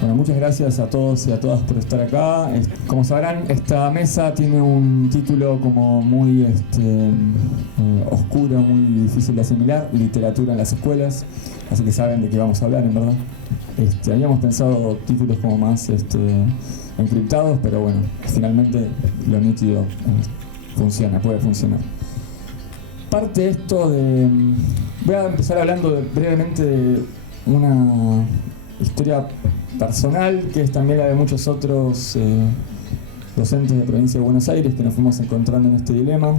Bueno, muchas gracias a todos y a todas por estar acá. Como sabrán, esta mesa tiene un título como muy oscuro, muy difícil de asimilar: literatura en las escuelas. Así que saben de qué vamos a hablar, en verdad. Habíamos pensado títulos como más encriptados, pero bueno, finalmente lo nítido funciona, puede funcionar. Parte de esto de... Voy a empezar hablando brevemente de una historia personal, que es también la de muchos otros docentes de provincia de Buenos Aires que nos fuimos encontrando en este dilema.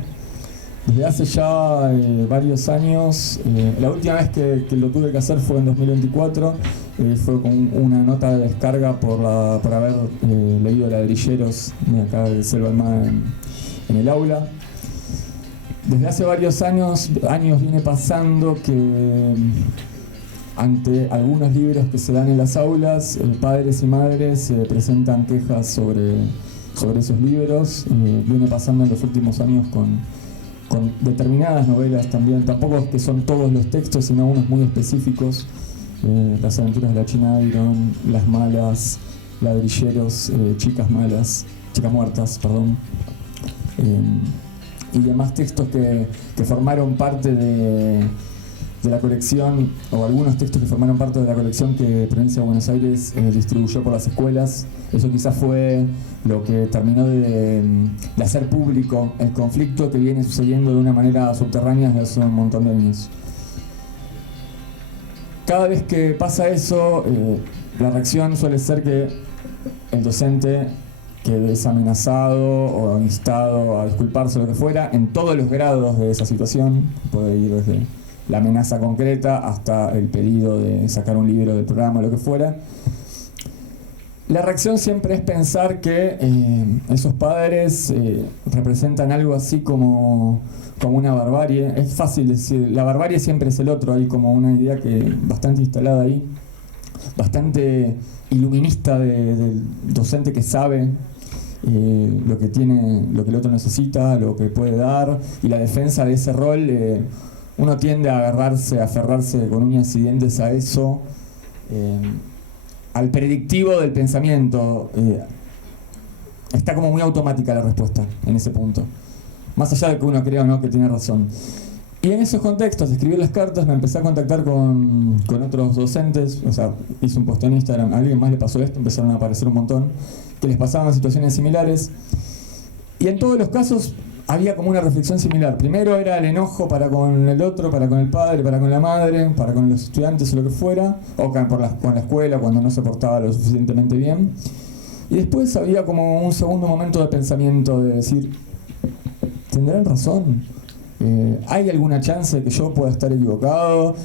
Desde hace ya varios años, la última vez que lo tuve que hacer fue en 2024, fue con una nota de descarga por haber leído Ladrilleros de acá de Selva Almada en el aula. Desde hace varios años viene pasando que ante algunos libros que se dan en las aulas, padres y madres presentan quejas sobre esos libros. Viene pasando en los últimos años con determinadas novelas también. Tampoco es que son todos los textos, sino unos muy específicos. Las aventuras de la China Iron, Las Malas, Ladrilleros, Chicas Muertas, perdón. Y demás textos que formaron parte de la colección, o algunos textos que formaron parte de la colección que Provincia de Buenos Aires distribuyó por las escuelas. Eso quizás fue lo que terminó de hacer público el conflicto que viene sucediendo de una manera subterránea desde hace un montón de años. Cada vez que pasa eso, la reacción suele ser que el docente quede amenazado o instado a disculparse o lo que fuera, en todos los grados de esa situación. Puede ir desde la amenaza concreta hasta el pedido de sacar un libro del programa, lo que fuera. La reacción siempre es pensar que esos padres representan algo así como una barbarie. Es fácil decir, la barbarie siempre es el otro. Hay como una idea que bastante instalada ahí, bastante iluminista del docente que sabe lo que el otro necesita, lo que puede dar, y la defensa de ese rol. Uno tiende a aferrarse con uñas y dientes a eso, al predictivo del pensamiento. Está como muy automática la respuesta en ese punto, más allá de que uno crea o no que tiene razón. Y en esos contextos, escribir las cartas, me empecé a contactar con otros docentes. O sea, hice un post en Instagram, a alguien más le pasó esto, empezaron a aparecer un montón que les pasaban situaciones similares, y en todos los casos había como una reflexión similar. Primero era el enojo para con el otro, para con el padre, para con la madre, para con los estudiantes o lo que fuera, o con la escuela cuando no se portaba lo suficientemente bien. Y después había como un segundo momento de pensamiento de decir, ¿tendrán razón? ¿Hay alguna chance de que yo pueda estar equivocado?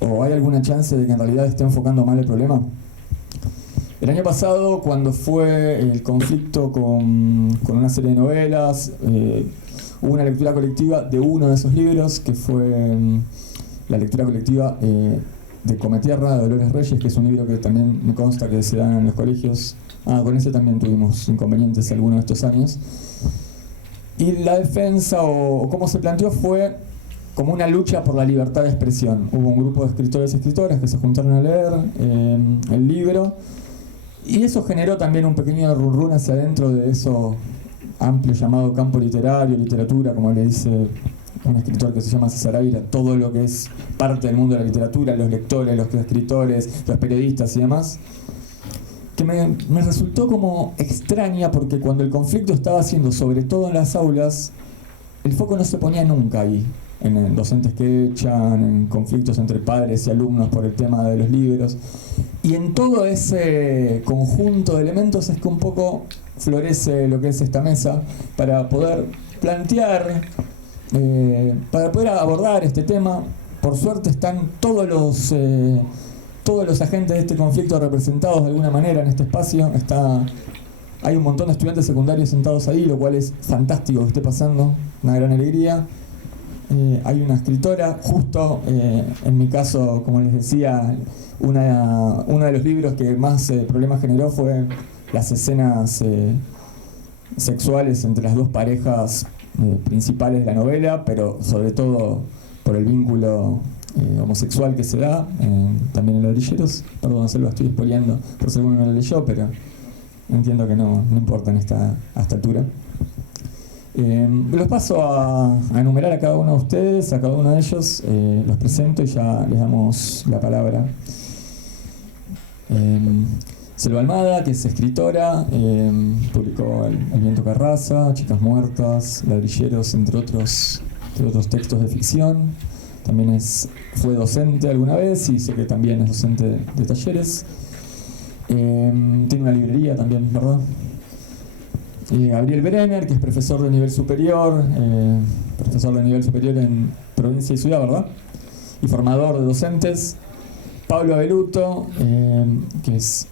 ¿O hay alguna chance de que en realidad esté enfocando mal el problema? El año pasado, cuando fue el conflicto con una serie de novelas, hubo una lectura colectiva de uno de esos libros, que fue la lectura colectiva de Cometierra, de Dolores Reyes, que es un libro que también me consta que se dan en los colegios. Con ese también tuvimos inconvenientes algunos de estos años. Y la defensa, o cómo se planteó, fue como una lucha por la libertad de expresión. Hubo un grupo de escritores y escritoras que se juntaron a leer el libro, y eso generó también un pequeño run hacia adentro de eso amplio llamado campo literario, literatura, como le dice un escritor que se llama César Ávila, todo lo que es parte del mundo de la literatura, los lectores, los escritores, los periodistas y demás, que me resultó como extraña, porque cuando el conflicto estaba siendo, sobre todo en las aulas, el foco no se ponía nunca ahí, en docentes que echan, en conflictos entre padres y alumnos por el tema de los libros. Y en todo ese conjunto de elementos es que un poco florece lo que es esta mesa, para poder plantear, para poder abordar este tema. Por suerte están todos los agentes de este conflicto representados de alguna manera en este espacio. Hay un montón de estudiantes secundarios sentados ahí, lo cual es fantástico que esté pasando, una gran alegría. Hay una escritora, justo en mi caso, como les decía, uno de los libros que más problemas generó fue las escenas sexuales entre las dos parejas principales de la novela, pero sobre todo por el vínculo homosexual que se da, también en Ladrilleros. Perdón, se lo estoy spoileando por si alguno no lo leyó, pero entiendo que no importa a esta altura. Los paso a enumerar a cada uno de ustedes, a cada uno de ellos, los presento y ya les damos la palabra. Selva Almada, que es escritora, publicó El viento que arrasa, Chicas muertas, Ladrilleros, entre otros textos de ficción. También fue docente alguna vez y sé que también es docente de talleres. Tiene una librería también, ¿verdad? Gabriel Berenner, que es profesor de nivel superior en provincia y ciudad, ¿verdad? Y formador de docentes. Pablo Abeluto, que es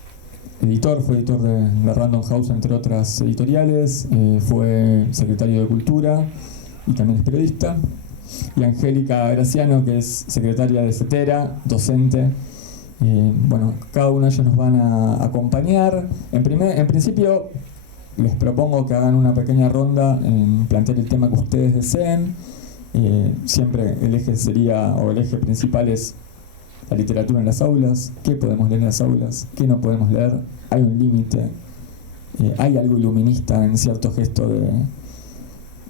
fue editor de Random House, entre otras editoriales, fue secretario de Cultura y también es periodista. Y Angélica Graciano, que es secretaria de CETERA, docente. Bueno, cada uno de ellos nos van a acompañar. En principio, les propongo que hagan una pequeña ronda en plantear el tema que ustedes deseen. Siempre el eje principal es la literatura en las aulas. ¿Qué podemos leer en las aulas? ¿Qué no podemos leer? Hay un límite. Hay algo iluminista en cierto gesto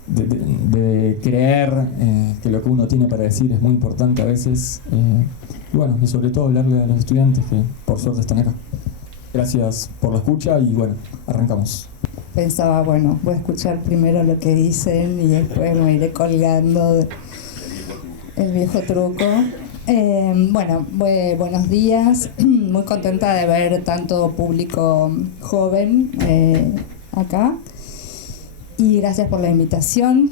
de creer que lo que uno tiene para decir es muy importante a veces. Y bueno, y sobre todo hablarle a los estudiantes que por suerte están acá. Gracias por la escucha y bueno, arrancamos. Pensaba, bueno, voy a escuchar primero lo que dicen y después me iré colgando el viejo truco. Buenos días. Muy contenta de ver tanto público joven acá. Y gracias por la invitación.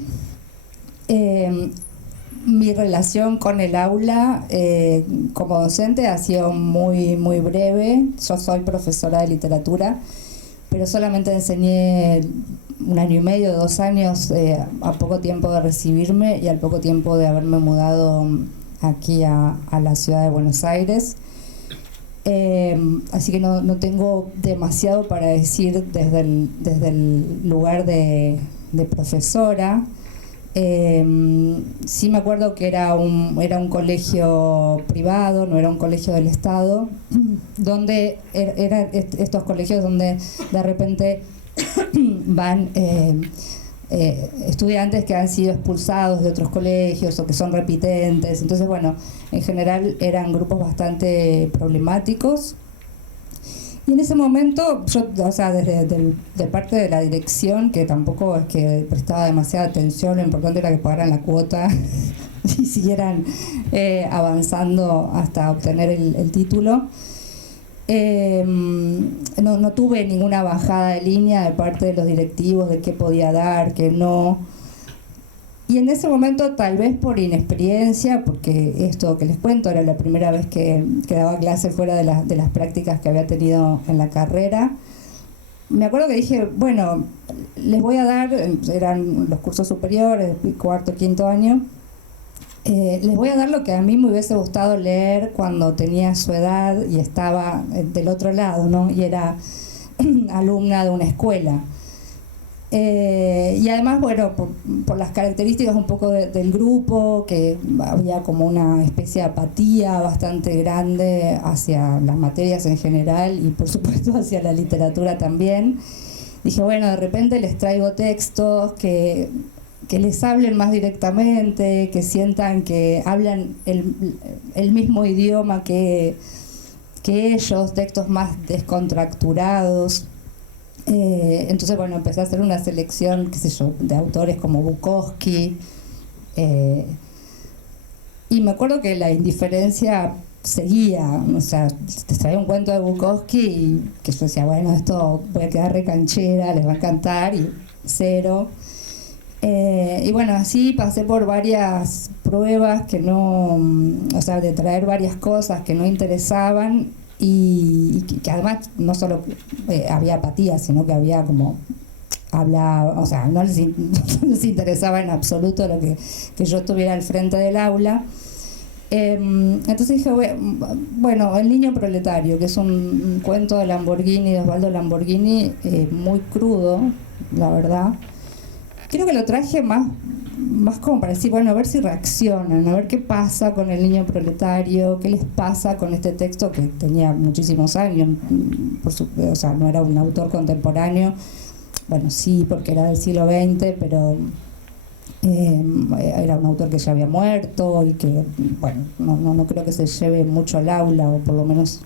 Mi relación con el aula como docente ha sido muy, muy breve. Yo soy profesora de literatura, pero solamente enseñé 1 año y medio, 2 años, a poco tiempo de recibirme y al poco tiempo de haberme mudado aquí a la ciudad de Buenos Aires. Así que no tengo demasiado para decir desde el lugar de profesora. Sí me acuerdo que era un colegio privado, no era un colegio del Estado, donde eran estos colegios donde de repente van estudiantes que han sido expulsados de otros colegios o que son repitentes. Entonces, bueno, en general eran grupos bastante problemáticos. Y en ese momento, yo, o sea, de parte de la dirección, que tampoco es que prestaba demasiada atención, lo importante era que pagaran la cuota y siguieran avanzando hasta obtener el título. No tuve ninguna bajada de línea de parte de los directivos de qué podía dar, qué no. Y en ese momento, tal vez por inexperiencia, porque esto que les cuento era la primera vez que daba clase fuera de las prácticas que había tenido en la carrera, me acuerdo que dije, bueno, les voy a dar, eran los cursos superiores, 4º, 5º año, les voy a dar lo que a mí me hubiese gustado leer cuando tenía su edad y estaba del otro lado, ¿no? Y era alumna de una escuela. Y además, bueno, por las características un poco del grupo, que había como una especie de apatía bastante grande hacia las materias en general y por supuesto hacia la literatura también. Dije, bueno, de repente les traigo textos que les hablen más directamente, que sientan que hablan el mismo idioma que ellos, textos más descontracturados. Entonces, bueno, empecé a hacer una selección, qué sé yo, de autores como Bukowski. Y me acuerdo que la indiferencia seguía, o sea, te traía un cuento de Bukowski y que yo decía, bueno, esto voy a quedar recanchera, les va a encantar, y cero. Y bueno, así pasé por varias pruebas que no, o sea, de traer varias cosas que no interesaban. Y que además no solo había apatía, sino que había como hablaba, o sea, no les interesaba en absoluto lo que yo estuviera al frente del aula. Entonces dije, bueno, El niño proletario, que es un cuento de Lamborghini, de Osvaldo Lamborghini, muy crudo, la verdad, creo que lo traje más como para decir, bueno, a ver si reaccionan, a ver qué pasa con el niño proletario, qué les pasa con este texto que tenía muchísimos años, o sea, no era un autor contemporáneo, bueno, sí, porque era del siglo XX, pero era un autor que ya había muerto y que, bueno, no creo que se lleve mucho al aula, o por lo menos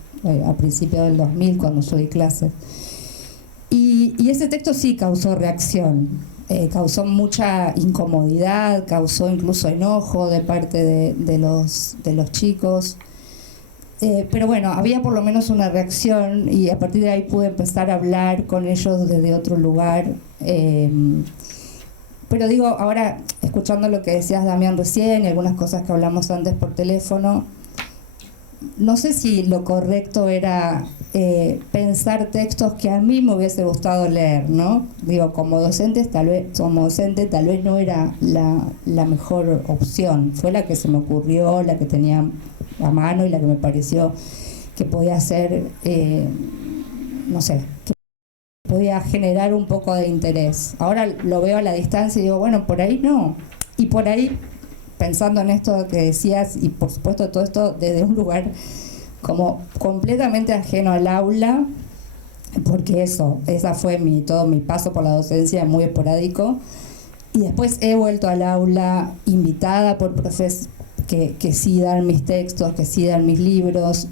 a principios del 2000, cuando yo di clases. Y ese texto sí causó reacción, causó mucha incomodidad, causó incluso enojo de parte de los chicos. Pero bueno, había por lo menos una reacción y a partir de ahí pude empezar a hablar con ellos desde otro lugar. Pero digo, ahora escuchando lo que decías, Damián, recién y algunas cosas que hablamos antes por teléfono, no sé si lo correcto era pensar textos que a mí me hubiese gustado leer, ¿no? Digo, como docente tal vez no era la mejor opción. Fue la que se me ocurrió, la que tenía a mano y la que me pareció que podía ser, no sé, que podía generar un poco de interés. Ahora lo veo a la distancia y digo, bueno, por ahí no. Y por ahí, pensando en esto que decías, y por supuesto todo esto desde un lugar como completamente ajeno al aula, porque esa fue todo mi paso por la docencia, muy esporádico, y después he vuelto al aula invitada por profes que sí dan mis textos, que sí dan mis libros.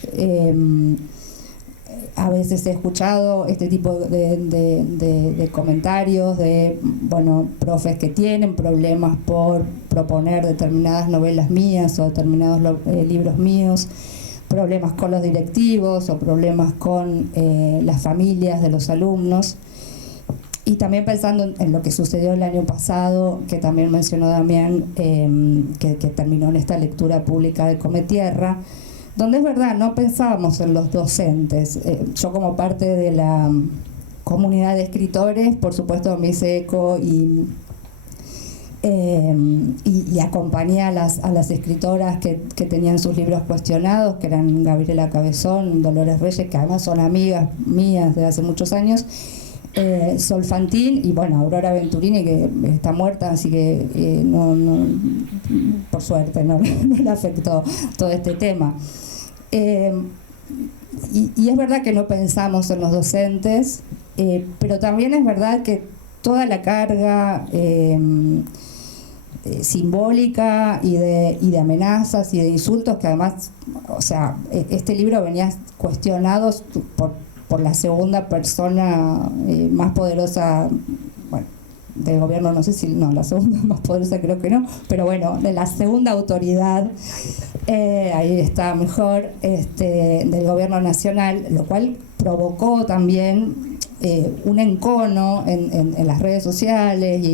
A veces he escuchado este tipo de comentarios de, bueno, profes que tienen problemas por proponer determinadas novelas mías o determinados libros míos, problemas con los directivos o problemas con las familias de los alumnos. Y también pensando en lo que sucedió el año pasado, que también mencionó Damián, que terminó en esta lectura pública de Cometierra, donde es verdad, no pensábamos en los docentes. Yo como parte de la comunidad de escritores, por supuesto me hice eco y acompañé a las escritoras que tenían sus libros cuestionados, que eran Gabriela Cabezón, Dolores Reyes, que además son amigas mías de hace muchos años, Sol Fantín y bueno, Aurora Venturini, que está muerta, así que por suerte no le afectó todo este tema. Y es verdad que no pensamos en los docentes, pero también es verdad que toda la carga simbólica y de amenazas y de insultos, que además, o sea, este libro venía cuestionado por la segunda persona más poderosa, bueno, del gobierno, no sé si, no, la segunda más poderosa creo que no, pero bueno, de la segunda autoridad, ahí está mejor, del gobierno nacional, lo cual provocó también un encono en las redes sociales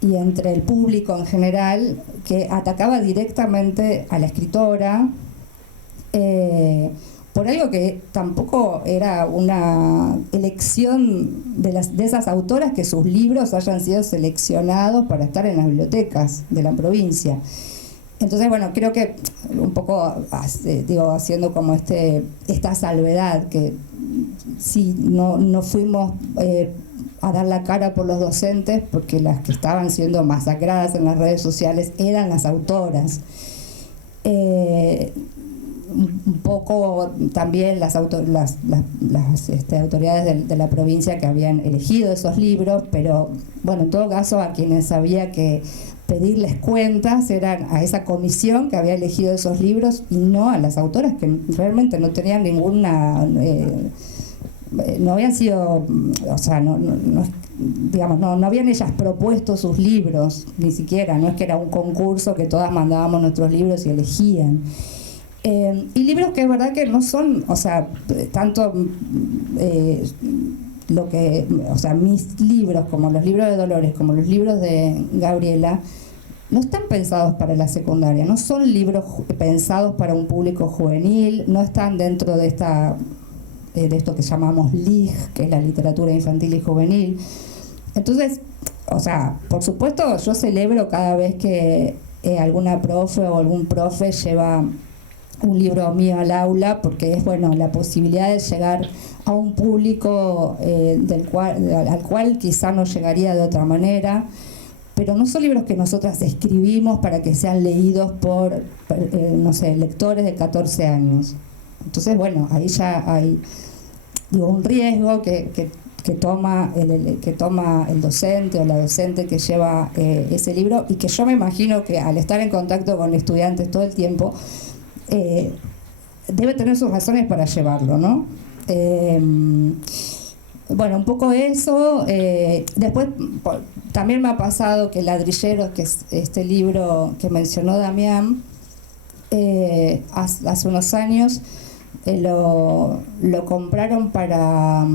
y entre el público en general, que atacaba directamente a la escritora, por algo que tampoco era una elección de esas autoras, que sus libros hayan sido seleccionados para estar en las bibliotecas de la provincia. Entonces, bueno, creo que un poco, haciendo como esta salvedad, que sí, no fuimos a dar la cara por los docentes, porque las que estaban siendo masacradas en las redes sociales eran las autoras. Un poco también las autoridades de la provincia que habían elegido esos libros, pero bueno, en todo caso a quienes había que pedirles cuentas eran a esa comisión que había elegido esos libros y no a las autoras, que realmente no tenían ninguna, no habían sido, o sea, no habían ellas propuesto sus libros, ni siquiera, no es que era un concurso que todas mandábamos nuestros libros y elegían. Y libros que es verdad que no son, o sea, tanto mis libros, como los libros de Dolores, como los libros de Gabriela, no están pensados para la secundaria, no son libros pensados para un público juvenil, no están dentro de esto que llamamos LIJ, que es la literatura infantil y juvenil. Entonces, o sea, por supuesto yo celebro cada vez que alguna profe o algún profe lleva un libro mío al aula, porque es, bueno, la posibilidad de llegar a un público al cual quizá no llegaría de otra manera, pero no son libros que nosotras escribimos para que sean leídos por, no sé, lectores de 14 años. Entonces, bueno, ahí ya hay, digo, un riesgo que toma el docente o la docente que lleva ese libro, y que yo me imagino que al estar en contacto con estudiantes todo el tiempo, debe tener sus razones para llevarlo, ¿no? Bueno, un poco eso. Después también me ha pasado que Ladrilleros, que es este libro que mencionó Damián, hace unos años lo compraron para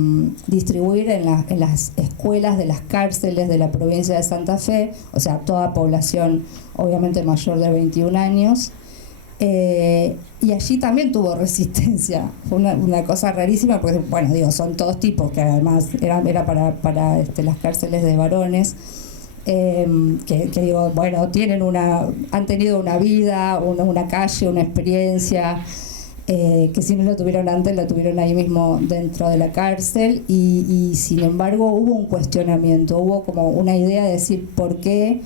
distribuir en las escuelas de las cárceles de la provincia de Santa Fe, o sea, toda población obviamente mayor de 21 años. Y allí también tuvo resistencia. Fue una cosa rarísima, porque, bueno, digo, son todos tipos, que además era para las cárceles de varones, que digo, bueno, han tenido una vida, una calle, una experiencia, que si no lo tuvieron antes, la tuvieron ahí mismo dentro de la cárcel, y sin embargo hubo un cuestionamiento, hubo como una idea de decir por qué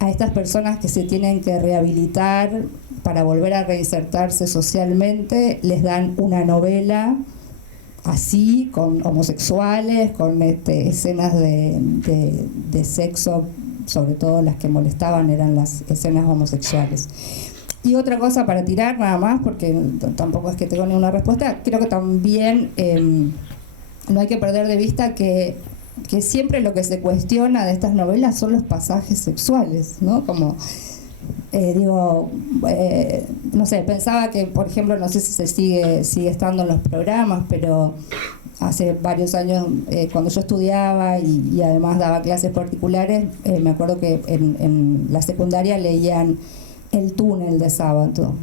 a estas personas que se tienen que rehabilitar para volver a reinsertarse socialmente les dan una novela así, con homosexuales, con escenas de sexo, sobre todo las que molestaban eran las escenas homosexuales. Y otra cosa para tirar nada más, porque tampoco es que tengo ninguna respuesta, creo que también no hay que perder de vista que siempre lo que se cuestiona de estas novelas son los pasajes sexuales, ¿no? Como, no sé, pensaba que, por ejemplo, no sé si se sigue estando en los programas, pero hace varios años, cuando yo estudiaba y además daba clases particulares, me acuerdo que en la secundaria leían El túnel de Sábato,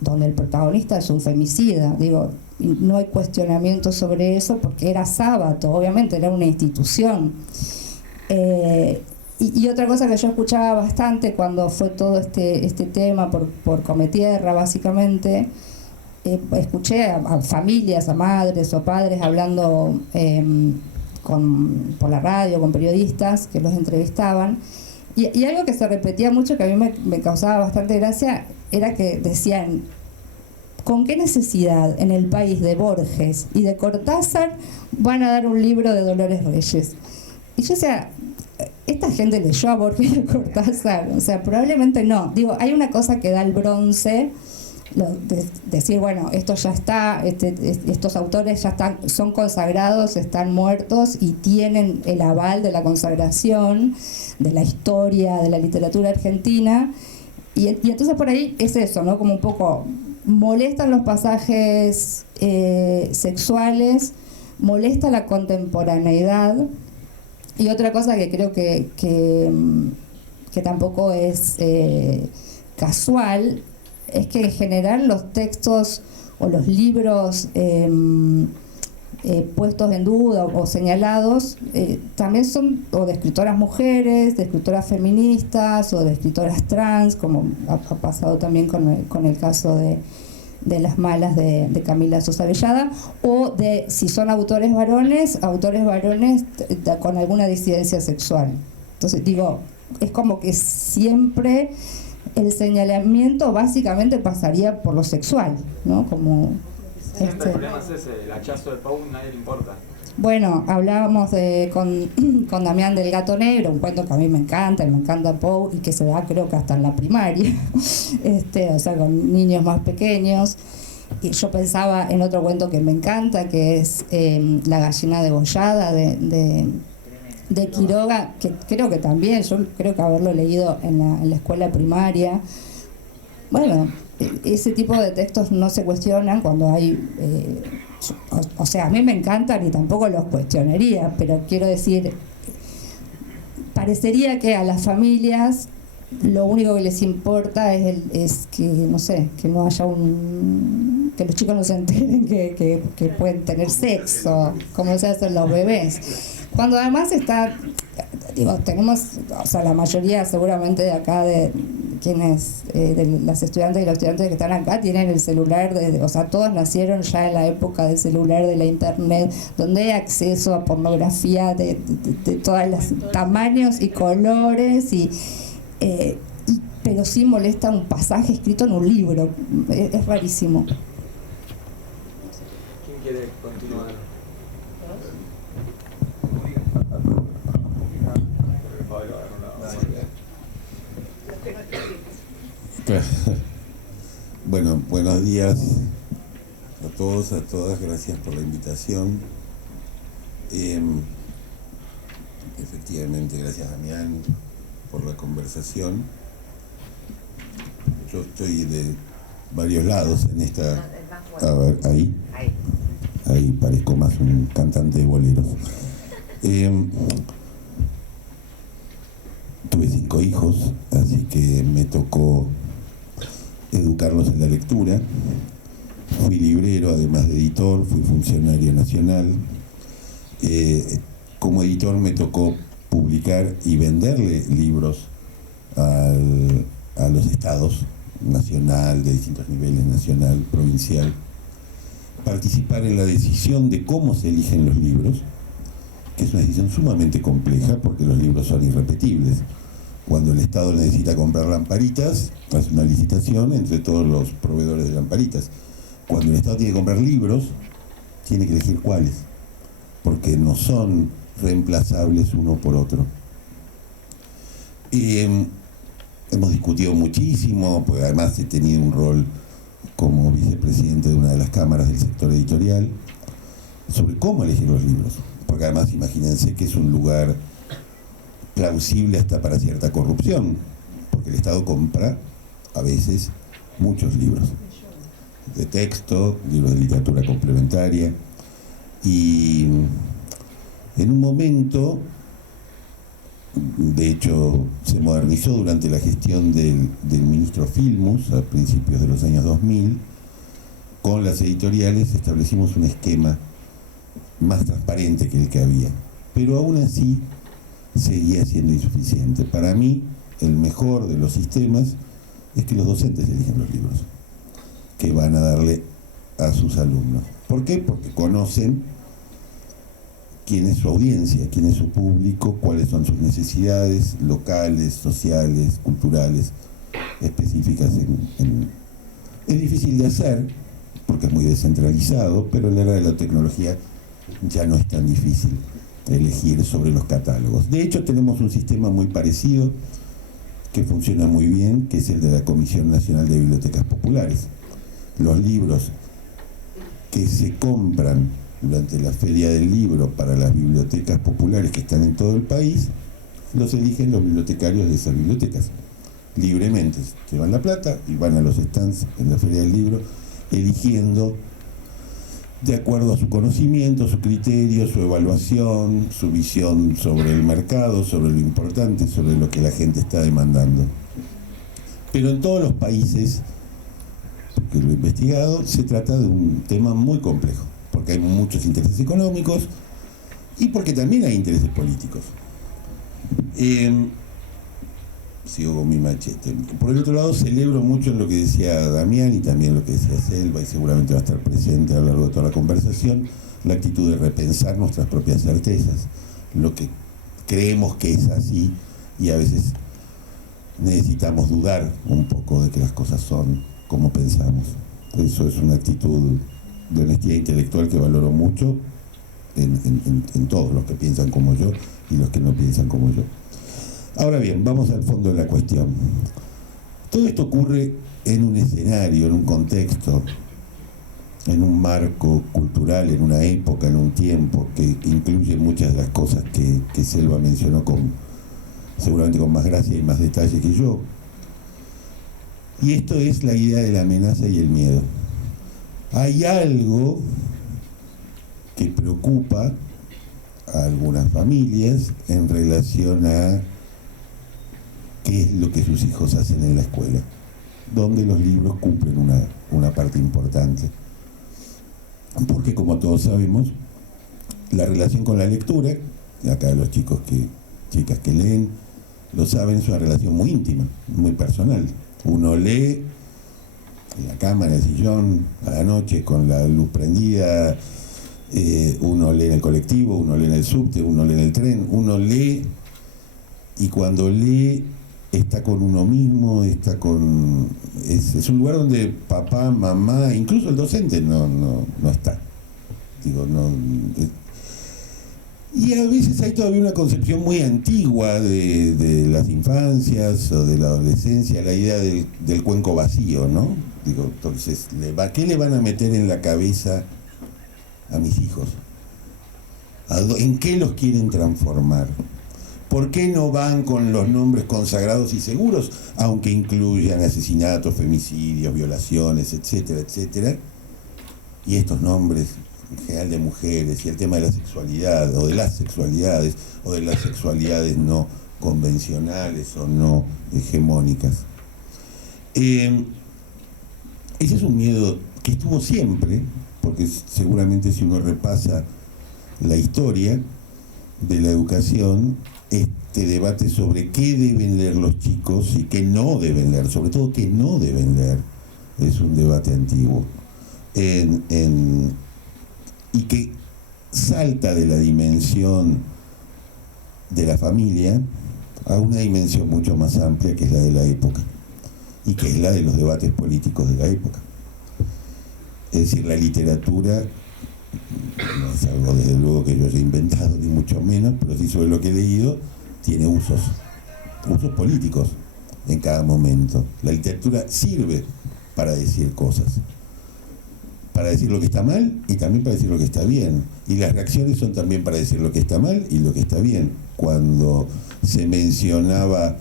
donde el protagonista es un femicida. Digo, no hay cuestionamiento sobre eso porque era Sábato, obviamente era una institución. Y otra cosa que yo escuchaba bastante cuando fue todo este tema por Cometierra, básicamente, escuché a familias, a madres o padres hablando por la radio, con periodistas que los entrevistaban, y algo que se repetía mucho, que a mí me causaba bastante gracia, era que decían: ¿con qué necesidad en el país de Borges y de Cortázar van a dar un libro de Dolores Reyes? Y yo, o sea, ¿esta gente leyó a Borges y a Cortázar? O sea, probablemente no. Digo, hay una cosa que da el bronce, decir, bueno, esto ya está, estos autores ya son consagrados, están muertos y tienen el aval de la consagración, de la historia, de la literatura argentina. Y entonces por ahí es eso, ¿no? Como un poco molestan los pasajes sexuales, molesta la contemporaneidad. Y otra cosa que creo que tampoco es casual, es que en general los textos o los libros puestos en duda o señalados también son o de escritoras mujeres, de escritoras feministas o de escritoras trans, como ha pasado también con el caso de Las Malas de Camila Sosa Vellada, o de, si son autores varones con alguna disidencia sexual. Entonces digo, es como que siempre el señalamiento básicamente pasaría por lo sexual, ¿no? Como siempre el problema es ese, el hachazo de Pau nadie le importa. Bueno, hablábamos con Damián del Gato Negro, un cuento que a mí me encanta Poe, y que se da creo que hasta en la primaria, o sea, con niños más pequeños. Y yo pensaba en otro cuento que me encanta, que es La gallina degollada de Quiroga, que creo que también, yo creo que haberlo leído en la escuela primaria. Bueno, ese tipo de textos no se cuestionan cuando hay... o sea, a mí me encantan y tampoco los cuestionaría, pero quiero decir, parecería que a las familias lo único que les importa es que, no sé, que no haya que los chicos no se enteren que pueden tener sexo, como se hacen los bebés. Cuando además tenemos, o sea, la mayoría seguramente de acá quienes, de las estudiantes y los estudiantes que están acá, tienen el celular, o sea, todos nacieron ya en la época del celular, de la internet, donde hay acceso a pornografía de todos los tamaños y colores, pero sí molesta un pasaje escrito en un libro, es rarísimo. ¿Quién quiere continuar? Bueno, buenos días a todos, a todas, gracias por la invitación. Efectivamente, gracias Damián por la conversación. Yo estoy de varios lados en esta... A ver, ahí parezco más un cantante de boleros. Tuve 5 hijos, así que me tocó educarlos en la lectura. Fui librero, además de editor, fui funcionario nacional. Como editor me tocó publicar y venderle libros a los estados, nacional, de distintos niveles, nacional, provincial. Participar en la decisión de cómo se eligen los libros, que es una decisión sumamente compleja porque los libros son irrepetibles. Cuando el Estado necesita comprar lamparitas, hace una licitación entre todos los proveedores de lamparitas. Cuando el Estado tiene que comprar libros, tiene que elegir cuáles, porque no son reemplazables uno por otro. Hemos discutido muchísimo, pues además he tenido un rol como vicepresidente de una de las cámaras del sector editorial, sobre cómo elegir los libros. Porque además imagínense que es un lugar plausible hasta para cierta corrupción, porque el Estado compra a veces muchos libros de texto, libros de literatura complementaria, y en un momento, de hecho se modernizó durante la gestión del ministro Filmus a principios de los años 2000, con las editoriales establecimos un esquema más transparente que el que había, pero aún así seguía siendo insuficiente. Para mí, el mejor de los sistemas es que los docentes eligen los libros que van a darle a sus alumnos. ¿Por qué? Porque conocen quién es su audiencia, quién es su público, cuáles son sus necesidades locales, sociales, culturales, específicas. Es difícil de hacer, porque es muy descentralizado, pero en la era de la tecnología ya no es tan difícil elegir sobre los catálogos. De hecho, tenemos un sistema muy parecido que funciona muy bien, que es el de la Comisión Nacional de Bibliotecas Populares. Los libros que se compran durante la Feria del Libro para las bibliotecas populares que están en todo el país, los eligen los bibliotecarios de esas bibliotecas, libremente. Llevan la plata y van a los stands en la Feria del Libro, eligiendo de acuerdo a su conocimiento, su criterio, su evaluación, su visión sobre el mercado, sobre lo importante, sobre lo que la gente está demandando. Pero en todos los países que lo he investigado, se trata de un tema muy complejo, porque hay muchos intereses económicos y porque también hay intereses políticos. Sigo con mi machete. Por el otro lado, celebro mucho lo que decía Damián y también lo que decía Selva, y seguramente va a estar presente a lo largo de toda la conversación, la actitud de repensar nuestras propias certezas, lo que creemos que es así, y a veces necesitamos dudar un poco de que las cosas son como pensamos. Eso es una actitud de honestidad intelectual que valoro mucho en todos los que piensan como yo y los que no piensan como yo. Ahora bien, vamos al fondo de la cuestión. Todo esto ocurre en un escenario, en un contexto, en un marco cultural, en una época, en un tiempo que incluye muchas de las cosas que Selva mencionó seguramente con más gracia y más detalle que yo. Y esto es la idea de la amenaza y el miedo. Hay algo que preocupa a algunas familias en relación a qué es lo que sus hijos hacen en la escuela, donde los libros cumplen una parte importante. Porque, como todos sabemos, la relación con la lectura, acá los chicas que leen, lo saben, es una relación muy íntima, muy personal. Uno lee en la cama, en el sillón, a la noche, con la luz prendida, uno lee en el colectivo, uno lee en el subte, uno lee en el tren, uno lee, y cuando lee está con uno mismo, está con... Es un lugar donde papá, mamá, incluso el docente no está. Digo, no... Y a veces hay todavía una concepción muy antigua de las infancias o de la adolescencia, la idea del cuenco vacío, ¿no? Digo, entonces, ¿qué le van a meter en la cabeza a mis hijos? ¿En qué los quieren transformar? ¿Por qué no van con los nombres consagrados y seguros, aunque incluyan asesinatos, femicidios, violaciones, etcétera, etcétera? Y estos nombres, en general de mujeres, y el tema de la sexualidad, o de las sexualidades, o de las sexualidades no convencionales o no hegemónicas. Ese es un miedo que estuvo siempre, porque seguramente si uno repasa la historia de la educación, este debate sobre qué deben leer los chicos y qué no deben leer, sobre todo qué no deben leer, es un debate antiguo. Y que salta de la dimensión de la familia a una dimensión mucho más amplia, que es la de la época, y que es la de los debates políticos de la época. Es decir, la literatura no es algo desde luego que yo haya inventado, ni mucho menos, pero sí sobre lo que he leído, tiene usos políticos en cada momento. La literatura sirve para decir cosas, para decir lo que está mal y también para decir lo que está bien. Y las reacciones son también para decir lo que está mal y lo que está bien. Cuando se mencionaba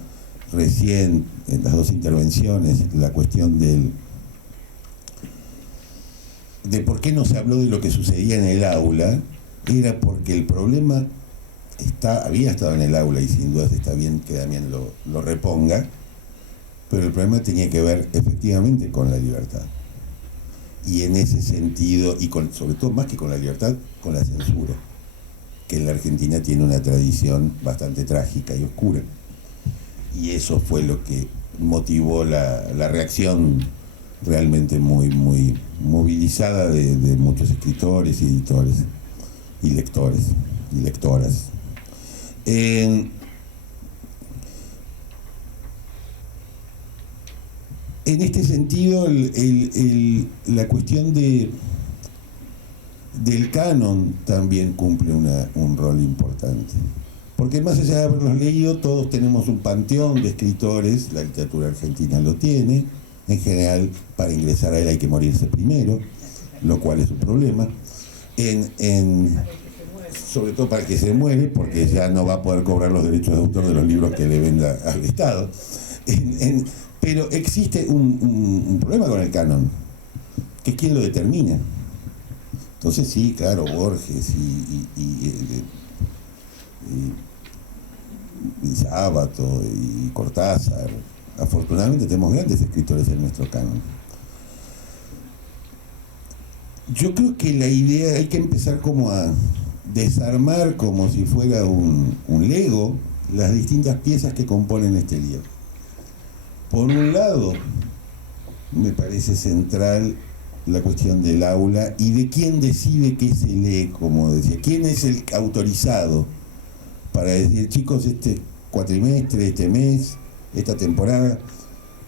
recién en las dos intervenciones la cuestión de por qué no se habló de lo que sucedía en el aula, era porque el problema había estado en el aula, y sin duda está bien que Damián lo reponga, pero el problema tenía que ver efectivamente con la libertad. Y en ese sentido, y sobre todo más que con la libertad, con la censura, que en la Argentina tiene una tradición bastante trágica y oscura. Y eso fue lo que motivó la reacción realmente muy, muy movilizada de muchos escritores y editores y lectores y lectoras. En este sentido, la cuestión del canon también cumple un rol importante. Porque más allá de haberlos leído, todos tenemos un panteón de escritores, la literatura argentina lo tiene. En general, para ingresar a él hay que morirse primero, lo cual es un problema. Sobre todo para el que se muere, porque ya no va a poder cobrar los derechos de autor de los libros que le venda al Estado. Pero existe un problema con el canon, que es quién lo determina. Entonces sí, claro, Borges y Sábato y Cortázar. Afortunadamente tenemos grandes escritores en nuestro canon. Yo creo que la idea hay que empezar como a desarmar, como si fuera un Lego, las distintas piezas que componen este libro. Por un lado, me parece central la cuestión del aula y de quién decide qué se lee, como decía, quién es el autorizado para decir, chicos, este cuatrimestre, este mes, esta temporada,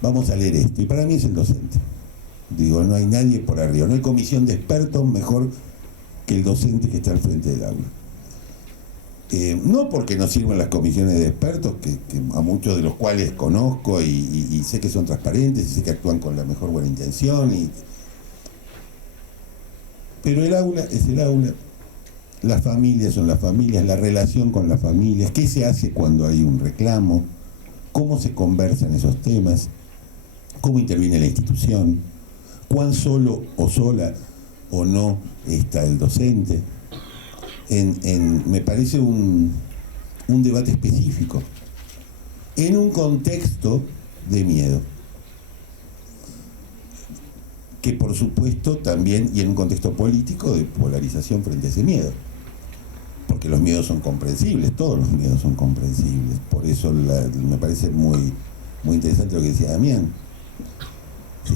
vamos a leer esto. Y para mí es el docente. Digo, no hay nadie por arriba, no hay comisión de expertos mejor que el docente que está al frente del aula. No porque no sirvan las comisiones de expertos, que a muchos de los cuales conozco y sé que son transparentes y sé que actúan con la mejor buena intención. Pero el aula es el aula. Las familias son las familias, la relación con las familias, qué se hace cuando hay un reclamo, cómo se conversan esos temas, cómo interviene la institución, cuán solo o sola o no está el docente. Me parece un debate específico en un contexto de miedo, que por supuesto también, y en un contexto político de polarización frente a ese miedo. porque los miedos son comprensibles, todos los miedos son comprensibles. Por eso me parece muy, muy interesante lo que decía Damián.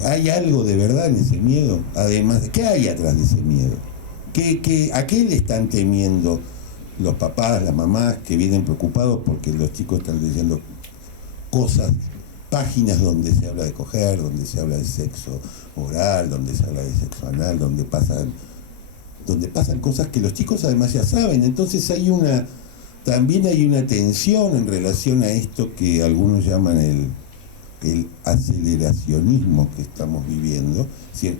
¿Hay algo de verdad en ese miedo? Además, ¿qué hay atrás de ese miedo? ¿A qué le están temiendo los papás, las mamás que vienen preocupados porque los chicos están leyendo cosas, páginas donde se habla de coger, donde se habla de sexo oral, donde se habla de sexo anal, donde pasan cosas que los chicos además ya saben? Entonces también hay una tensión en relación a esto que algunos llaman el aceleracionismo que estamos viviendo. Es decir,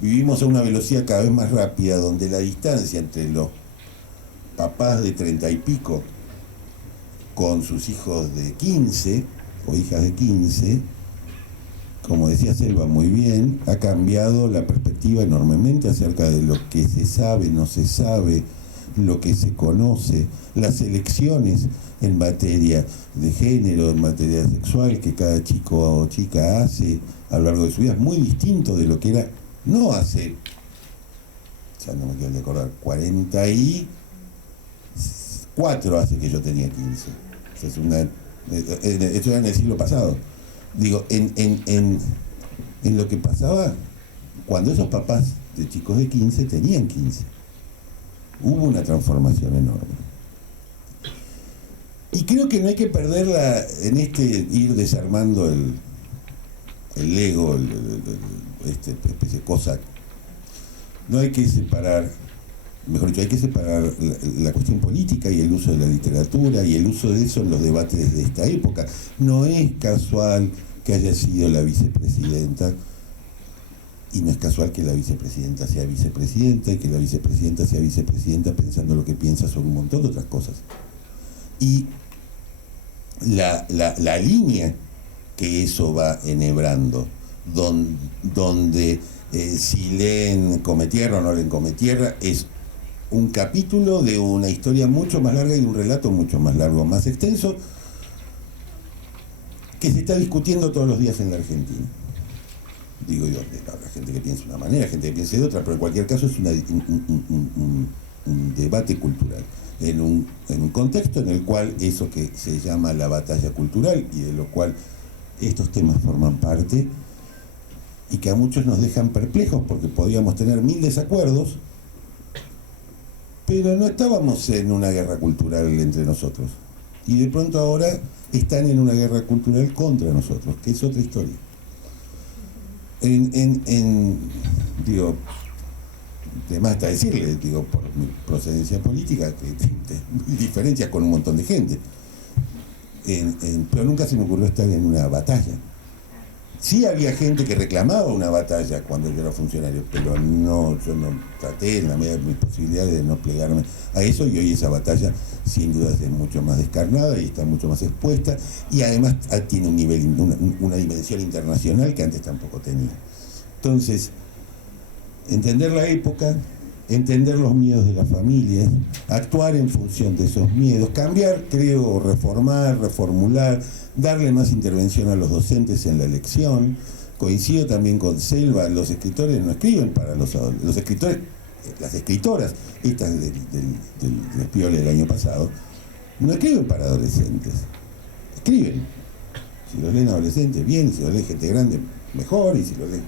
vivimos a una velocidad cada vez más rápida, donde la distancia entre los papás de 30 y pico con sus hijos de 15 o hijas de 15, como decía Selva muy bien, ha cambiado la perspectiva enormemente acerca de lo que se sabe, no se sabe, lo que se conoce, las elecciones en materia de género, en materia sexual que cada chico o chica hace a lo largo de su vida es muy distinto de lo que era, no hace, ya no me quiero acordar, 44 hace que yo tenía 15. Esto era en el siglo pasado. Digo, en lo que pasaba cuando esos papás de chicos de 15 tenían 15. Hubo una transformación enorme. Y creo que no hay que perderla en ir desarmando el Lego, especie de cosa. No hay que separar, mejor dicho, hay que separar la cuestión política y el uso de la literatura y el uso de eso en los debates de esta época. No es casual que haya sido la vicepresidenta, y no es casual que la vicepresidenta sea vicepresidenta y que la vicepresidenta sea vicepresidenta pensando lo que piensa sobre un montón de otras cosas. Y la línea que eso va enhebrando, donde si leen Cometierra o no leen Cometierra, es un capítulo de una historia mucho más larga y de un relato mucho más largo, más extenso, que se está discutiendo todos los días en la Argentina. Digo yo, habrá gente que piensa de una manera, gente que piensa de otra, pero en cualquier caso es un debate cultural, en un contexto en el cual eso que se llama la batalla cultural y de lo cual estos temas forman parte, y que a muchos nos dejan perplejos porque podíamos tener 1000 desacuerdos, pero no estábamos en una guerra cultural entre nosotros, y de pronto ahora están en una guerra cultural contra nosotros, que es otra historia. Digo, además está decirle, digo, por mi procedencia política, que diferencias con un montón de gente, pero nunca se me ocurrió estar en una batalla. Sí había gente que reclamaba una batalla cuando yo era funcionario, pero no, yo no traté en la medida de mis posibilidades de no plegarme a eso, y hoy esa batalla sin duda es mucho más descarnada y está mucho más expuesta, y además tiene un nivel, una dimensión internacional que antes tampoco tenía. Entonces, entender la época, entender los miedos de las familias, actuar en función de esos miedos, cambiar, creo, reformar, reformular, darle más intervención a los docentes en la elección. Coincido también con Selva, los escritores no escriben para los adolescentes, los escritores, las escritoras, estas del Espiole del año pasado, no escriben para adolescentes, escriben. Si los leen adolescentes, bien, y si los leen gente grande, mejor, y si los leen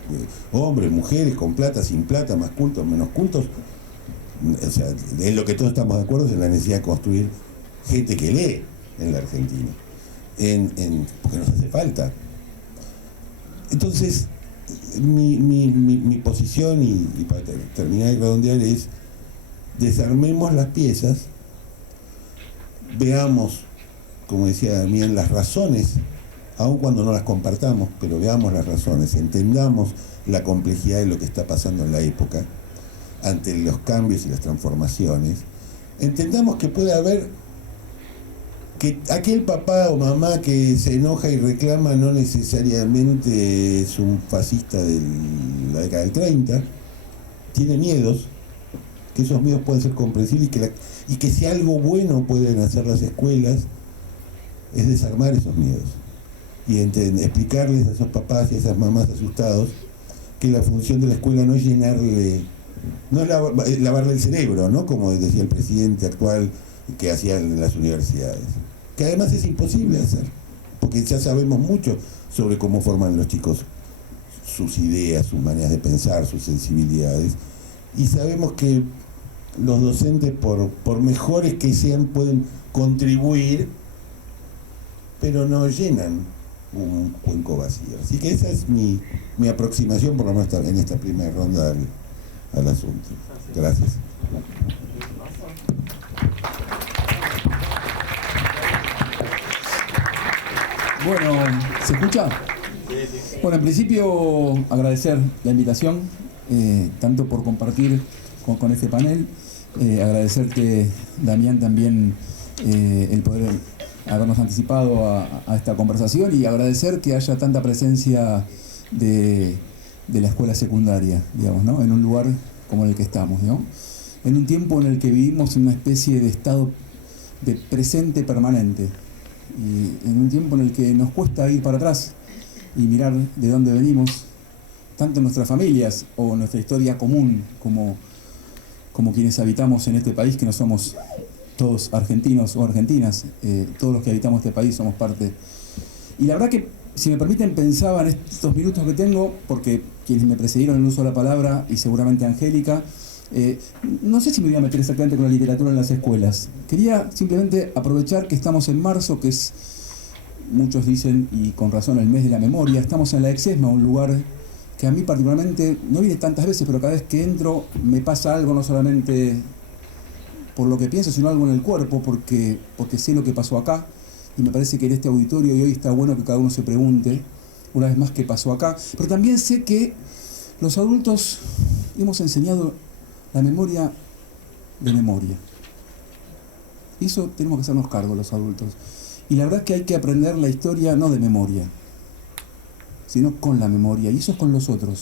hombres, mujeres, con plata, sin plata, más cultos, menos cultos. O sea, en lo que todos estamos de acuerdo es en la necesidad de construir gente que lee en la Argentina, porque nos hace falta. Entonces, mi posición, y para terminar y redondear, es: desarmemos las piezas, veamos, como decía Damián, las razones, aun cuando no las compartamos, pero veamos las razones, entendamos la complejidad de lo que está pasando en la época, ante los cambios y las transformaciones, entendamos que puede haber, que aquel papá o mamá que se enoja y reclama no necesariamente es un fascista de la década del 30, tiene miedos, que esos miedos pueden ser comprensibles, y que si algo bueno pueden hacer las escuelas es desarmar esos miedos y explicarles a esos papás y a esas mamás asustados que la función de la escuela no es llenarle No es lavarle el cerebro, ¿no? Como decía el presidente actual que hacían en las universidades. Que además es imposible hacer, porque ya sabemos mucho sobre cómo forman los chicos sus ideas, sus maneras de pensar, sus sensibilidades. Y sabemos que los docentes, por mejores que sean, pueden contribuir, pero no llenan un cuenco vacío. Así que esa es mi aproximación, por lo menos en esta primera ronda al asunto. Gracias. Bueno, ¿se escucha? Bueno, en principio agradecer la invitación, tanto por compartir con este panel, agradecerte, Damián, también el poder habernos anticipado a esta conversación, y agradecer que haya tanta presencia de la escuela secundaria, digamos, ¿no? En un lugar como el que estamos, ¿no? En un tiempo en el que vivimos en una especie de estado de presente permanente, y en un tiempo en el que nos cuesta ir para atrás y mirar de dónde venimos, tanto en nuestras familias o nuestra historia común como quienes habitamos en este país, que no somos todos argentinos o argentinas, todos los que habitamos este país somos parte. Y la verdad que, si me permiten, pensaba en estos minutos que tengo, porque quienes me precedieron en el uso de la palabra, y seguramente Angélica, no sé si me voy a meter exactamente con la literatura en las escuelas. Quería simplemente aprovechar que estamos en marzo, que es, muchos dicen, y con razón, el mes de la memoria. Estamos en la Exesma, un lugar que a mí particularmente no vine tantas veces, pero cada vez que entro me pasa algo, no solamente por lo que pienso, sino algo en el cuerpo, porque sé lo que pasó acá, y me parece que en este auditorio y hoy está bueno que cada uno se pregunte una vez más qué pasó acá. Pero también sé que los adultos hemos enseñado la memoria de memoria. Y eso tenemos que hacernos cargo los adultos. Y la verdad es que hay que aprender la historia no de memoria, sino con la memoria, y eso es con los otros.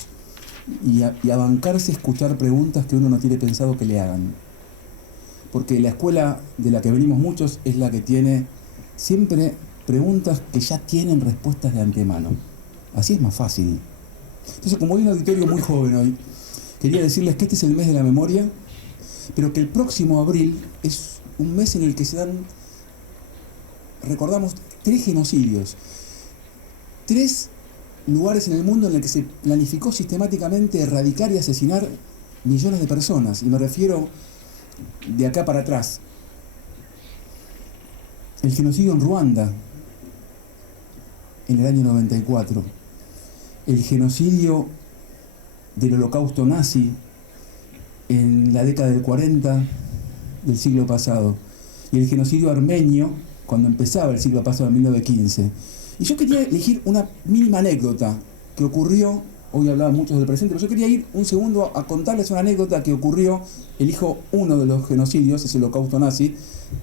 Y a bancarse escuchar preguntas que uno no tiene pensado que le hagan. Porque la escuela de la que venimos muchos es la que tiene siempre preguntas que ya tienen respuestas de antemano. Así es más fácil. Entonces, como hay un auditorio muy joven hoy, quería decirles que este es el mes de la memoria, pero que el próximo abril es un mes en el que recordamos 3 genocidios, 3 lugares en el mundo en el que se planificó sistemáticamente erradicar y asesinar millones de personas, y me refiero de acá para atrás. El genocidio en Ruanda, en el año 94, el genocidio del holocausto nazi en la década del 40 del siglo pasado, y el genocidio armenio cuando empezaba el siglo pasado, en 1915. Y yo quería elegir una mínima anécdota que ocurrió, hoy hablaban muchos del presente, pero yo quería ir un segundo a contarles una anécdota que ocurrió, elijo uno de los genocidios, es el holocausto nazi,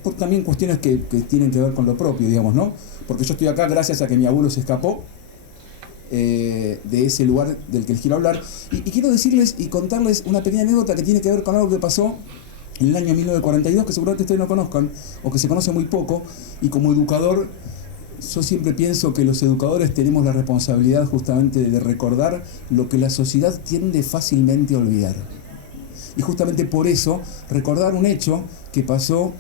por también cuestiones que tienen que ver con lo propio, digamos, ¿no? Porque yo estoy acá gracias a que mi abuelo se escapó de ese lugar del que les quiero hablar, y quiero decirles y contarles una pequeña anécdota que tiene que ver con algo que pasó en el año 1942, que seguramente ustedes no conozcan, o que se conoce muy poco, y como educador, yo siempre pienso que los educadores tenemos la responsabilidad justamente de recordar lo que la sociedad tiende fácilmente a olvidar. Y justamente por eso, recordar un hecho que pasó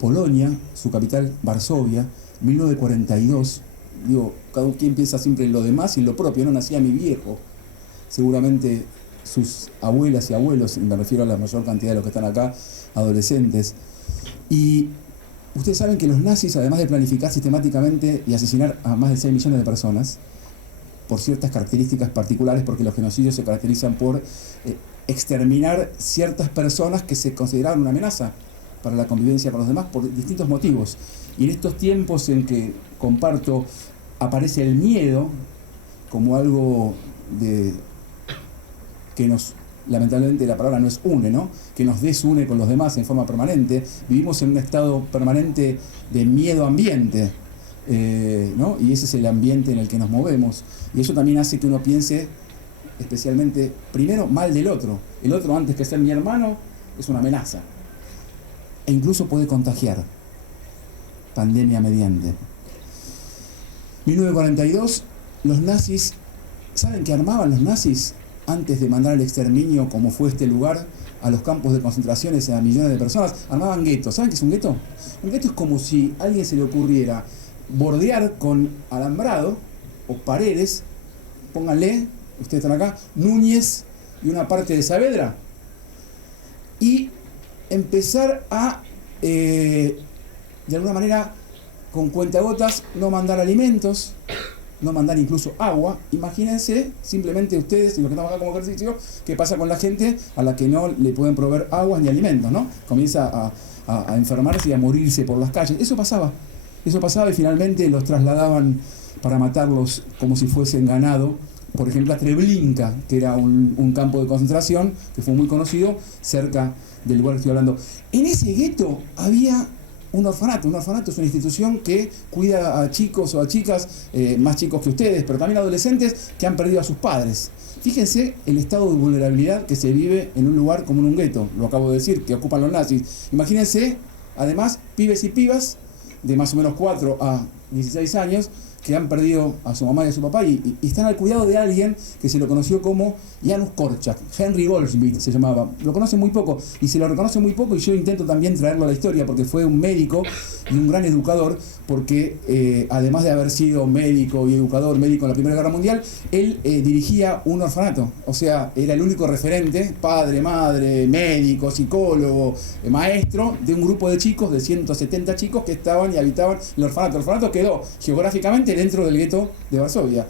Polonia, su capital, Varsovia, 1942. Digo, cada quien piensa siempre en lo demás y en lo propio. No nacía mi viejo, seguramente sus abuelas y abuelos, me refiero a la mayor cantidad de los que están acá, adolescentes. Y ustedes saben que los nazis, además de planificar sistemáticamente y asesinar a más de 6 millones de personas, por ciertas características particulares, porque los genocidios se caracterizan por exterminar ciertas personas que se consideraban una amenaza para la convivencia con los demás por distintos motivos. Y en estos tiempos en que, comparto, aparece el miedo como algo que nos, lamentablemente la palabra no es une, ¿no? Que nos desune con los demás en forma permanente. Vivimos en un estado permanente de miedo ambiente, ¿no? Y ese es el ambiente en el que nos movemos. Y eso también hace que uno piense especialmente, primero, mal del otro. El otro, antes que ser mi hermano, es una amenaza. E incluso puede contagiar, pandemia mediante. 1942, los nazis, ¿saben qué armaban los nazis? antes de mandar al exterminio, como fue este lugar, a los campos de concentraciones a millones de personas, armaban guetos. ¿Saben qué es un gueto? Un gueto es como si a alguien se le ocurriera bordear con alambrado o paredes, pónganle, ustedes están acá, Núñez y una parte de Saavedra, y empezar a, de alguna manera, con cuentagotas, no mandar alimentos, no mandar incluso agua. Imagínense, simplemente ustedes y los que estamos acá como ejercicio, qué pasa con la gente a la que no le pueden proveer aguas ni alimentos, ¿no? Comienza a enfermarse y a morirse por las calles. Eso pasaba y finalmente los trasladaban para matarlos como si fuesen ganado. Por ejemplo, a Treblinka, que era un campo de concentración que fue muy conocido cerca del lugar que estoy hablando. En ese gueto había un orfanato. Un orfanato es una institución que cuida a chicos o a chicas más chicos que ustedes, pero también adolescentes que han perdido a sus padres. Fíjense el estado de vulnerabilidad que se vive en un lugar como en un gueto, lo acabo de decir, que ocupan los nazis. Imagínense, además, pibes y pibas de más o menos 4 a 16 años que han perdido a su mamá y a su papá y están al cuidado de alguien que se lo conoció como Janusz Korczak, Henry Goldschmidt se llamaba. Lo conoce muy poco y se lo reconoce muy poco, y yo intento también traerlo a la historia porque fue un médico y un gran educador, porque además de haber sido médico y educador, médico en la Primera Guerra Mundial, él dirigía un orfanato. O sea, era el único referente, padre, madre, médico, psicólogo, maestro, de un grupo de chicos, de 170 chicos que estaban y habitaban el orfanato. El orfanato quedó geográficamente dentro del gueto de Varsovia.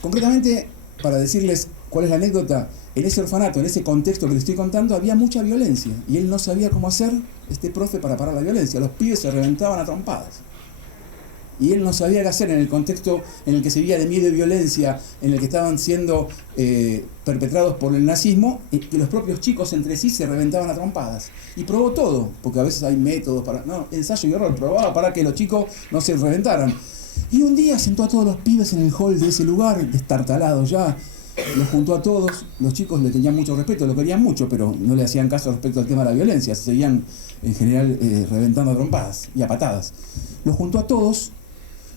Concretamente, para decirles cuál es la anécdota, en ese orfanato, en ese contexto que les estoy contando, había mucha violencia y él no sabía cómo hacer, este profe, para parar la violencia. Los pibes se reventaban a trompadas y él no sabía qué hacer en el contexto en el que se vivía de miedo y violencia, en el que estaban siendo perpetrados por el nazismo, que los propios chicos entre sí se reventaban a trompadas. Y probó todo, porque a veces hay métodos para... No, ensayo y error, probaba para que los chicos no se reventaran. Y un día sentó a todos los pibes en el hall de ese lugar, destartalados ya, los juntó a todos. Los chicos le tenían mucho respeto, lo querían mucho, pero no le hacían caso respecto al tema de la violencia, se seguían en general reventando a trompadas y a patadas. Los juntó a todos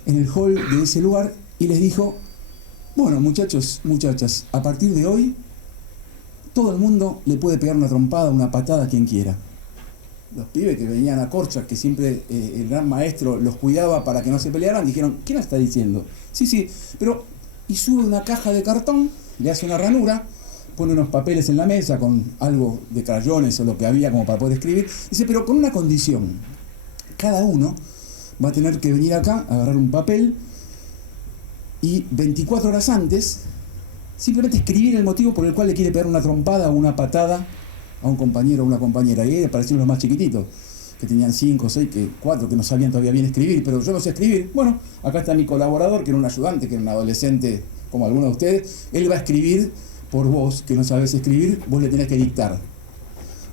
en el hall de ese lugar y les dijo: bueno, muchachos, muchachas, a partir de hoy todo el mundo le puede pegar una trompada, una patada a quien quiera. Los pibes que venían a Korczak, que siempre el gran maestro los cuidaba para que no se pelearan, dijeron: ¿qué nos está diciendo? Sí, pero... Y sube una caja de cartón, le hace una ranura, pone unos papeles en la mesa con algo de crayones o lo que había como para poder escribir. Dice, pero con una condición: cada uno va a tener que venir acá, agarrar un papel y 24 horas antes simplemente escribir el motivo por el cual le quiere pegar una trompada o una patada a un compañero o una compañera. Y ahí aparecieron los más chiquititos, que tenían 5, 6, 4, que no sabían todavía bien escribir. Pero yo no sé escribir. Bueno, acá está mi colaborador, que era un ayudante, que era un adolescente como algunos de ustedes. Él va a escribir por vos, que no sabés escribir, vos le tenés que dictar.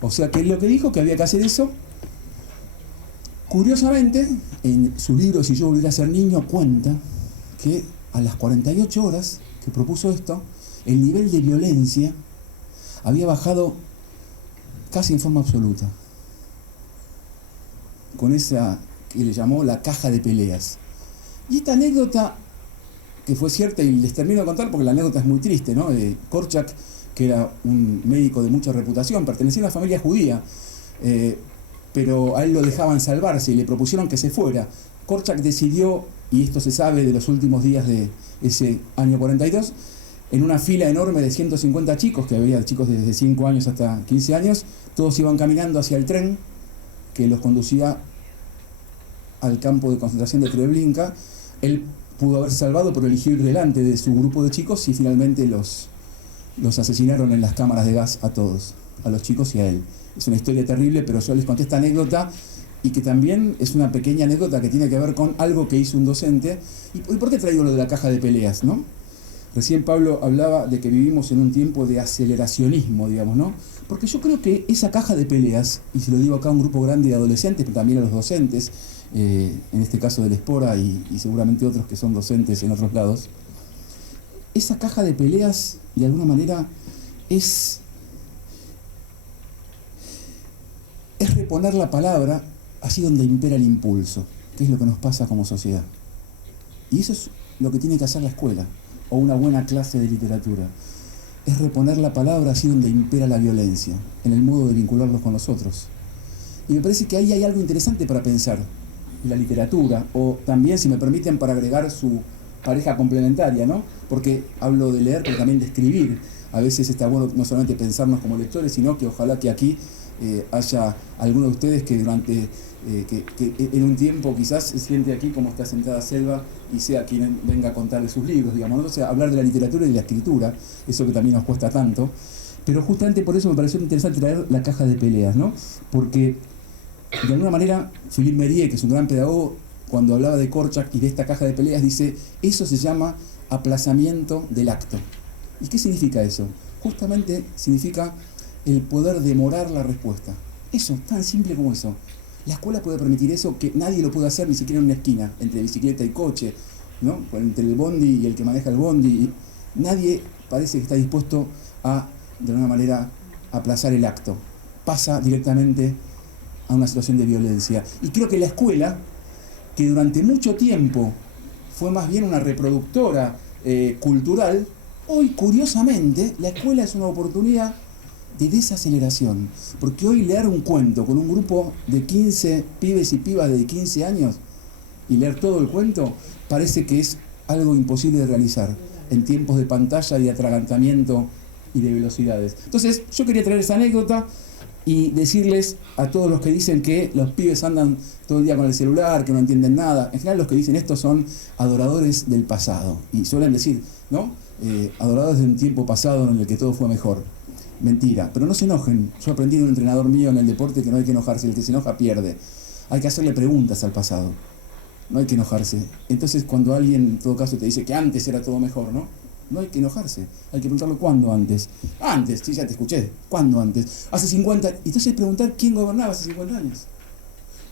O sea que él lo que dijo, que había que hacer eso. Curiosamente, en su libro Si yo volviera a ser niño, cuenta que a las 48 horas que propuso esto, el nivel de violencia había bajado casi en forma absoluta, con esa que le llamó la caja de peleas. Y esta anécdota, que fue cierta, y les termino de contar porque la anécdota es muy triste, ¿no? De Korczak, que era un médico de mucha reputación, pertenecía a una familia judía, pero a él lo dejaban salvarse y le propusieron que se fuera. Korczak decidió, y esto se sabe de los últimos días de ese año 42, en una fila enorme de 150 chicos, que había chicos desde 5 años hasta 15 años, todos iban caminando hacia el tren que los conducía al campo de concentración de Treblinka. Él pudo haberse salvado, pero eligió ir delante de su grupo de chicos y finalmente los asesinaron en las cámaras de gas a todos, a los chicos y a él. Es una historia terrible, pero yo les conté esta anécdota, y que también es una pequeña anécdota que tiene que ver con algo que hizo un docente. ¿Y por qué traigo lo de la caja de peleas, no? Recién Pablo hablaba de que vivimos en un tiempo de aceleracionismo, digamos, ¿no? Porque yo creo que esa caja de peleas, y se lo digo acá a un grupo grande de adolescentes, pero también a los docentes, en este caso del Espora y seguramente otros que son docentes en otros lados, esa caja de peleas, de alguna manera, es reponer la palabra así donde impera el impulso, que es lo que nos pasa como sociedad. Y eso es lo que tiene que hacer la escuela. o una buena clase de literatura? Es reponer la palabra así donde impera la violencia, en el modo de vincularlos con los otros. Y me parece que ahí hay algo interesante para pensar, la literatura, o también, si me permiten, para agregar su pareja complementaria, ¿no? Porque hablo de leer, pero también de escribir. A veces está bueno no solamente pensarnos como lectores, sino que ojalá que aquí haya alguno de ustedes que durante que en un tiempo quizás se siente aquí como está sentada Selva y sea quien venga a contarle sus libros, digamos, ¿no? O sea, hablar de la literatura y de la escritura, eso que también nos cuesta tanto. Pero justamente por eso me pareció interesante traer la caja de peleas, ¿no? Porque de alguna manera Philippe Mérier, que es un gran pedagogo, cuando hablaba de Korczak y de esta caja de peleas, dice, eso se llama aplazamiento del acto. ¿Y qué significa eso? Justamente significa el poder demorar la respuesta. Eso, tan simple como eso. La escuela puede permitir eso, que nadie lo puede hacer ni siquiera en una esquina, entre bicicleta y coche, ¿no? Entre el bondi y el que maneja el bondi. Nadie parece que está dispuesto a, de alguna manera, aplazar el acto. Pasa directamente a una situación de violencia. Y creo que la escuela, que durante mucho tiempo fue más bien una reproductora cultural, hoy, curiosamente, la escuela es una oportunidad de desaceleración. Porque hoy leer un cuento con un grupo de 15 pibes y pibas de 15 años y leer todo el cuento parece que es algo imposible de realizar en tiempos de pantalla y de atragantamiento y de velocidades. Entonces, yo quería traer esa anécdota y decirles a todos los que dicen que los pibes andan todo el día con el celular, que no entienden nada. En general los que dicen esto son adoradores del pasado. Y suelen decir, ¿no? Adoradores de un tiempo pasado en el que todo fue mejor. Mentira. Pero no se enojen. Yo aprendí de un entrenador mío en el deporte que no hay que enojarse. El que se enoja pierde. Hay que hacerle preguntas al pasado. No hay que enojarse. Entonces cuando alguien en todo caso te dice que antes era todo mejor, ¿no? No hay que enojarse, hay que preguntarlo ¿cuándo antes? Antes, sí, ya te escuché. ¿Cuándo antes? Hace 50... Y entonces preguntar quién gobernaba hace 50 años.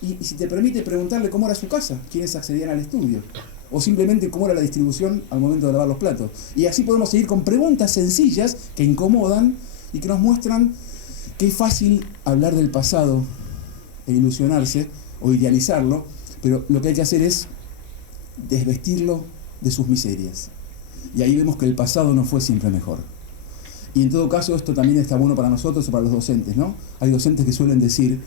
Y si te permite preguntarle cómo era su casa, quiénes accedían al estudio. O simplemente cómo era la distribución al momento de lavar los platos. Y así podemos seguir con preguntas sencillas que incomodan y que nos muestran que es fácil hablar del pasado e ilusionarse o idealizarlo, pero lo que hay que hacer es desvestirlo de sus miserias. Y ahí vemos que el pasado no fue siempre mejor. Y en todo caso esto también está bueno para nosotros o para los docentes, ¿no? Hay docentes que suelen decir,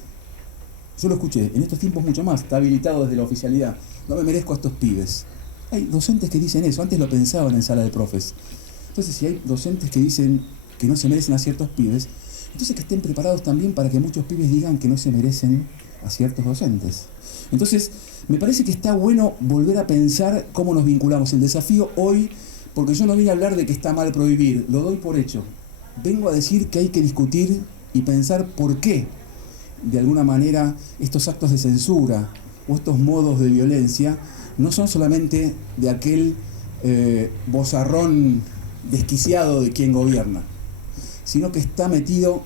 yo lo escuché, en estos tiempos mucho más, está habilitado desde la oficialidad, no me merezco a estos pibes. Hay docentes que dicen eso, antes lo pensaban en sala de profes. Entonces si hay docentes que dicen que no se merecen a ciertos pibes, entonces que estén preparados también para que muchos pibes digan que no se merecen a ciertos docentes. Entonces me parece que está bueno volver a pensar cómo nos vinculamos. El desafío hoy, porque yo no vine a hablar de que está mal prohibir, lo doy por hecho. Vengo a decir que hay que discutir y pensar por qué, de alguna manera, estos actos de censura o estos modos de violencia no son solamente de aquel vozarrón desquiciado de quien gobierna, sino que está metido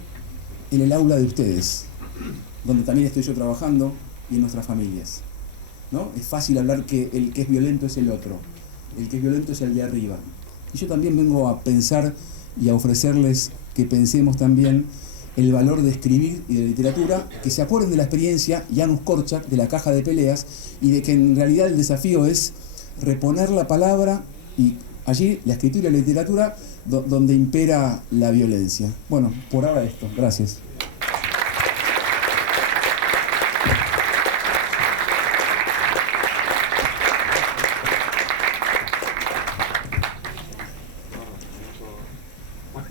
en el aula de ustedes, donde también estoy yo trabajando y en nuestras familias, ¿no? Es fácil hablar que el que es violento es el otro. El que es violento es el de arriba. Y yo también vengo a pensar y a ofrecerles que pensemos también el valor de escribir y de literatura, que se acuerden de la experiencia Janusz Korczak, de la caja de peleas, y de que en realidad el desafío es reponer la palabra y allí la escritura y la literatura donde impera la violencia. Bueno, por ahora esto. Gracias.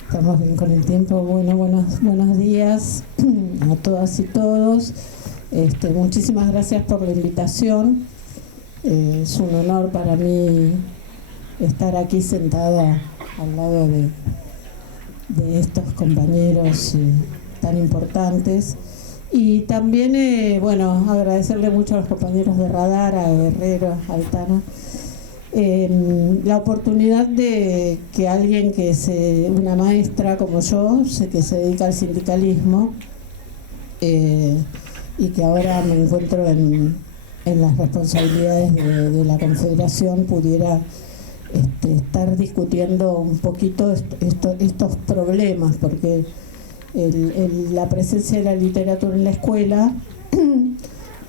Estamos bien con el tiempo. Bueno, buenos días a todas y todos. Muchísimas gracias por la invitación. Es un honor para mí estar aquí sentada al lado de estos compañeros tan importantes. Y también, agradecerle mucho a los compañeros de Radar, a Guerrero, a Altana, la oportunidad de que alguien que es una maestra como yo, que se dedica al sindicalismo y que ahora me encuentro en las responsabilidades de la Confederación, pudiera estar discutiendo un poquito estos problemas, porque la presencia de la literatura en la escuela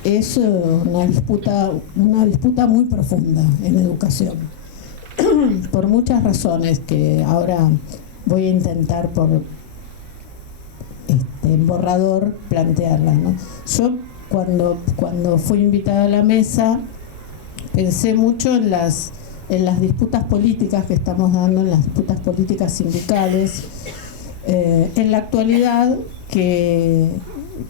es una disputa muy profunda en educación. por muchas razones que ahora voy a intentar por en borrador plantearlas, ¿no? Yo cuando fui invitada a la mesa pensé mucho en las disputas políticas que estamos dando, en las disputas políticas sindicales, en la actualidad, que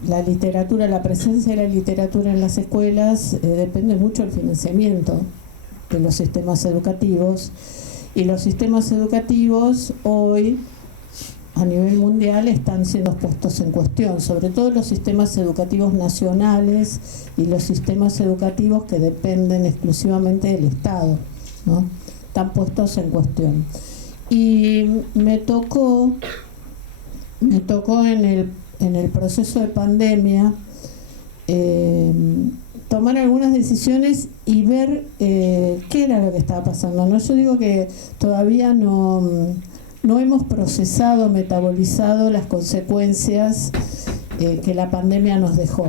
la literatura, la presencia de la literatura en las escuelas depende mucho del financiamiento de los sistemas educativos, y los sistemas educativos hoy a nivel mundial están siendo puestos en cuestión, sobre todo los sistemas educativos nacionales y los sistemas educativos que dependen exclusivamente del Estado, ¿no? Están puestos en cuestión. Y me tocó en el proceso de pandemia tomar algunas decisiones y ver qué era lo que estaba pasando, ¿no? Yo digo que todavía no hemos procesado, metabolizado las consecuencias que la pandemia nos dejó,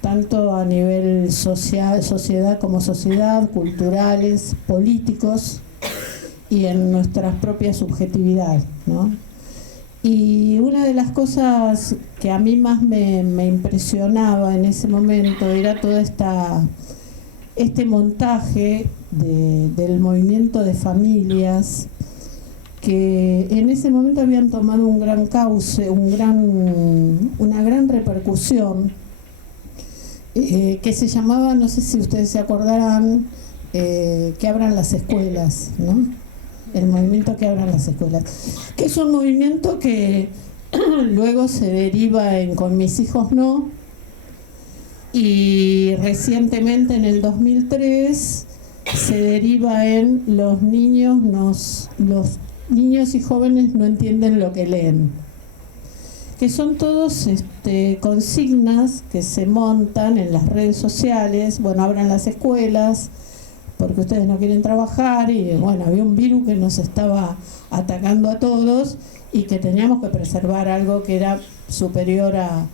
tanto a nivel sociedad como sociedad, culturales, políticos y en nuestra propia subjetividad, ¿no? Y una de las cosas que a mí más me impresionaba en ese momento era todo este montaje del movimiento de familias que en ese momento habían tomado un gran cauce, una gran repercusión, que se llamaba, no sé si ustedes se acordarán, que abran las escuelas, ¿no? El movimiento que abran las escuelas, que es un movimiento que luego se deriva en Con mis hijos no, y recientemente en el 2003 se deriva en los niños y jóvenes no entienden lo que leen, que son todos consignas que se montan en las redes sociales. Bueno, abran las escuelas porque ustedes no quieren trabajar, y bueno, había un virus que nos estaba atacando a todos y que teníamos que preservar algo que era superior a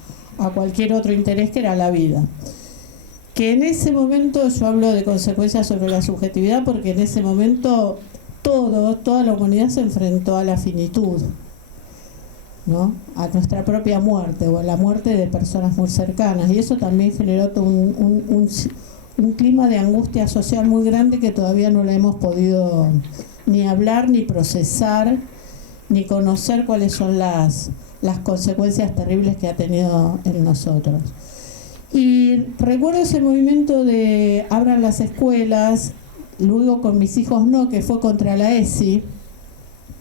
cualquier otro interés, que era la vida. Que en ese momento, yo hablo de consecuencias sobre la subjetividad, porque en ese momento toda la humanidad se enfrentó a la finitud, ¿no? A nuestra propia muerte o a la muerte de personas muy cercanas, y eso también generó todo un clima de angustia social muy grande que todavía no le hemos podido ni hablar, ni procesar, ni conocer cuáles son las consecuencias terribles que ha tenido en nosotros. Y recuerdo ese movimiento de abran las escuelas, luego Con mis hijos no, que fue contra la ESI,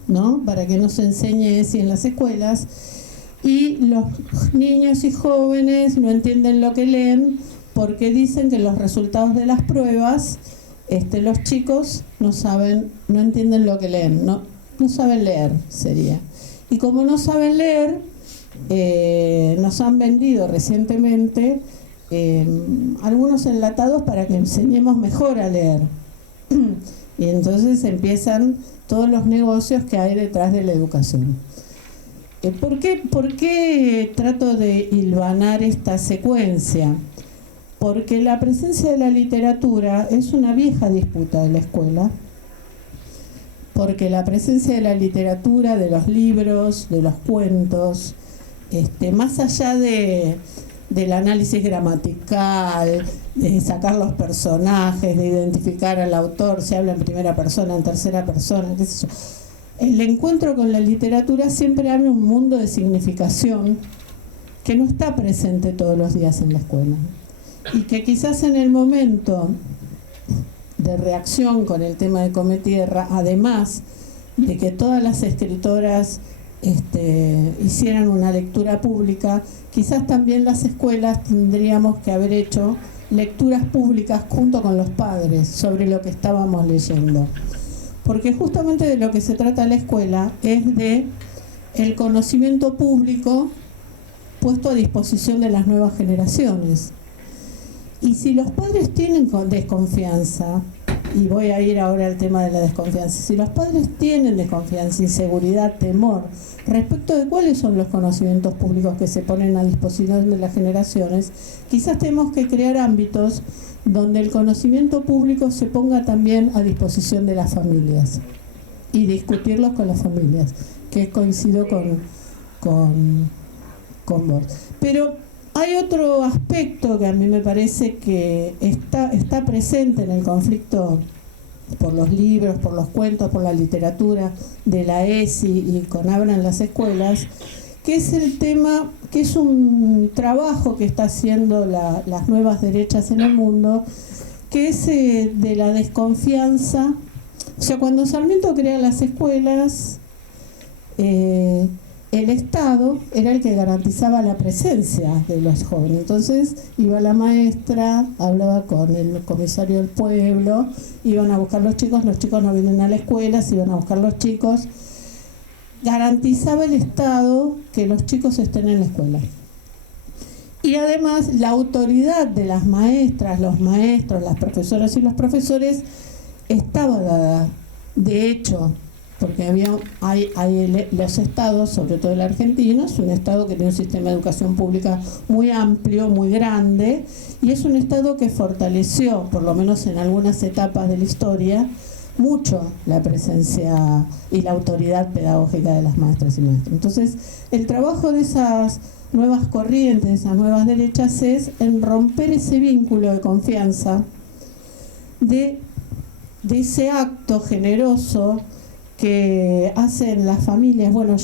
¿no? Para que no se enseñe ESI en las escuelas, y los niños y jóvenes no entienden lo que leen porque dicen que los resultados de las pruebas, los chicos no entienden lo que leen, no saben leer, sería. Y como no saben leer, nos han vendido recientemente algunos enlatados para que enseñemos mejor a leer. Y entonces empiezan todos los negocios que hay detrás de la educación. ¿Por qué trato de hilvanar esta secuencia? Porque la presencia de la literatura es una vieja disputa de la escuela, porque la presencia de la literatura, de los libros, de los cuentos, más allá del análisis gramatical, de sacar los personajes, de identificar al autor, se habla en primera persona, en tercera persona, qué sé yo. El encuentro con la literatura siempre abre un mundo de significación que no está presente todos los días en la escuela, y que quizás en el momento de reacción con el tema de Come Tierra, además de que todas las escritoras hicieran una lectura pública, quizás también las escuelas tendríamos que haber hecho lecturas públicas junto con los padres sobre lo que estábamos leyendo, porque justamente de lo que se trata la escuela es de el conocimiento público puesto a disposición de las nuevas generaciones. Y si los padres tienen desconfianza, y voy a ir ahora al tema de la desconfianza, si los padres tienen desconfianza, inseguridad, temor, respecto de cuáles son los conocimientos públicos que se ponen a disposición de las generaciones, quizás tenemos que crear ámbitos donde el conocimiento público se ponga también a disposición de las familias y discutirlos con las familias, que coincido con vos. Pero hay otro aspecto que a mí me parece que está presente en el conflicto por los libros, por los cuentos, por la literatura de la ESI y con Abra en las escuelas, que es el tema, que es un trabajo que está haciendo las nuevas derechas en el mundo, que es de la desconfianza. O sea, cuando Sarmiento crea las escuelas, el Estado era el que garantizaba la presencia de los jóvenes. Entonces iba la maestra, hablaba con el comisario del pueblo, iban a buscar los chicos no vienen a la escuela, se iban a buscar los chicos. Garantizaba el Estado que los chicos estén en la escuela. Y además la autoridad de las maestras, los maestros, las profesoras y los profesores estaba dada. De hecho, porque hay los estados, sobre todo el argentino, es un estado que tiene un sistema de educación pública muy amplio, muy grande, y es un estado que fortaleció, por lo menos en algunas etapas de la historia, mucho la presencia y la autoridad pedagógica de las maestras y maestros. Entonces, el trabajo de esas nuevas corrientes, esas nuevas derechas, es en romper ese vínculo de confianza, de ese acto generoso que hacen las familias. Bueno,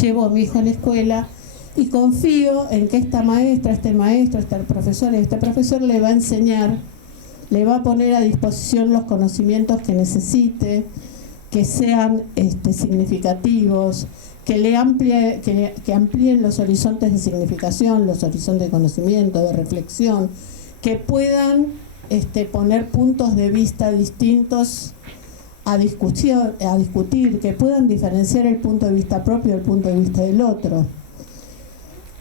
llevo a mi hijo a la escuela y confío en que esta maestra, este maestro, esta profesora y este profesor le va a enseñar, le va a poner a disposición los conocimientos que necesite, que sean significativos, que amplíen los horizontes de significación, los horizontes de conocimiento, de reflexión, que puedan poner puntos de vista distintos a discutir, que puedan diferenciar el punto de vista propio del punto de vista del otro.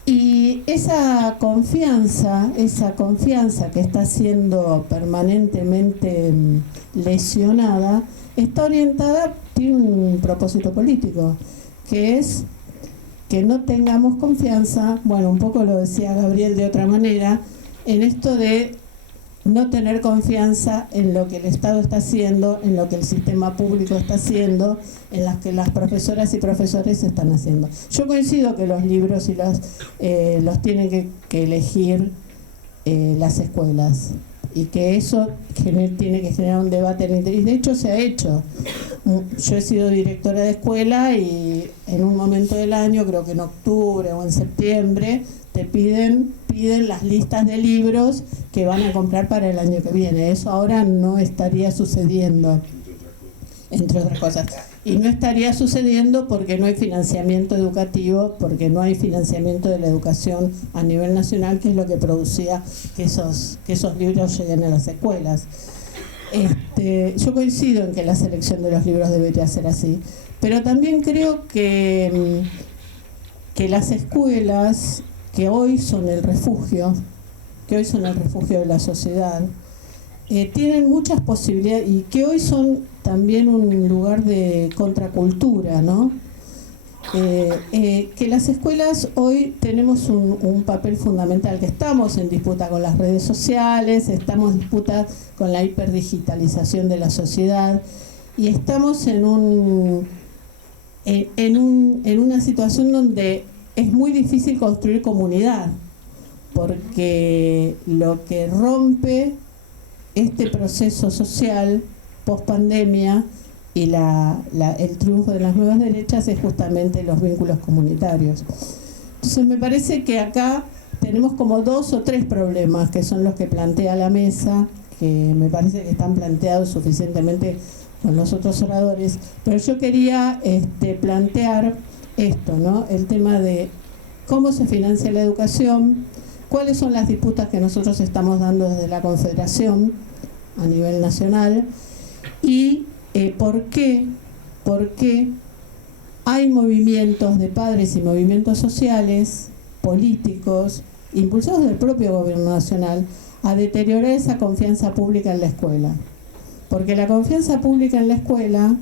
Y esa confianza que está siendo permanentemente lesionada, está orientada, tiene un propósito político, que es que no tengamos confianza, bueno, un poco lo decía Gabriel de otra manera, en esto de no tener confianza en lo que el Estado está haciendo, en lo que el sistema público está haciendo, en las que las profesoras y profesores están haciendo. Yo coincido que los libros los tienen que elegir las escuelas, y que eso tiene que generar un debate en el interior. Y de hecho se ha hecho. Yo he sido directora de escuela y en un momento del año, creo que en octubre o en septiembre, te piden las listas de libros que van a comprar para el año que viene. Eso ahora no estaría sucediendo, entre otras cosas. Y no estaría sucediendo porque no hay financiamiento educativo, porque no hay financiamiento de la educación a nivel nacional, que es lo que producía que esos libros lleguen a las escuelas. Yo coincido en que la selección de los libros debería ser así, pero también creo que las escuelas, que hoy son el refugio de la sociedad, tienen muchas posibilidades, y que hoy son también un lugar de contracultura, ¿no? Que las escuelas hoy tenemos un papel fundamental, que estamos en disputa con las redes sociales, estamos en disputa con la hiperdigitalización de la sociedad, y estamos en una situación donde es muy difícil construir comunidad, porque lo que rompe este proceso social post-pandemia y el triunfo de las nuevas derechas es justamente los vínculos comunitarios. Entonces me parece que acá tenemos como 2 o 3 problemas, que son los que plantea la mesa, que me parece que están planteados suficientemente con los otros oradores, pero yo quería plantear esto, ¿no? El tema de cómo se financia la educación, cuáles son las disputas que nosotros estamos dando desde la Confederación a nivel nacional, y por qué hay movimientos de padres y movimientos sociales, políticos, impulsados del propio gobierno nacional, a deteriorar esa confianza pública en la escuela. Porque la confianza pública en la escuela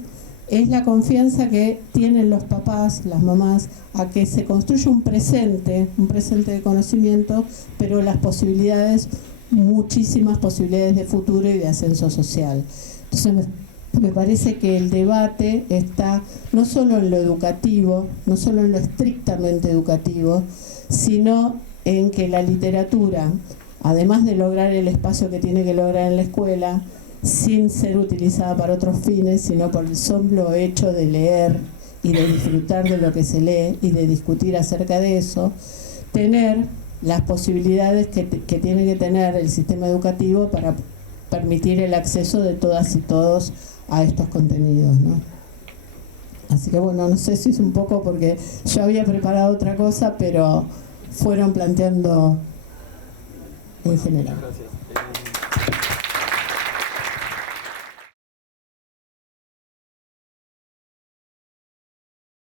es la confianza que tienen los papás, las mamás, a que se construya un presente de conocimiento, pero las posibilidades, muchísimas posibilidades de futuro y de ascenso social. Entonces me parece que el debate está no solo en lo educativo, no solo en lo estrictamente educativo, sino en que la literatura, además de lograr el espacio que tiene que lograr en la escuela, sin ser utilizada para otros fines, sino por el solo hecho de leer y de disfrutar de lo que se lee y de discutir acerca de eso, tener las posibilidades que tiene que tener el sistema educativo para permitir el acceso de todas y todos a estos contenidos, ¿no? Así que bueno, no sé si es un poco porque yo había preparado otra cosa, pero fueron planteando en general. Gracias.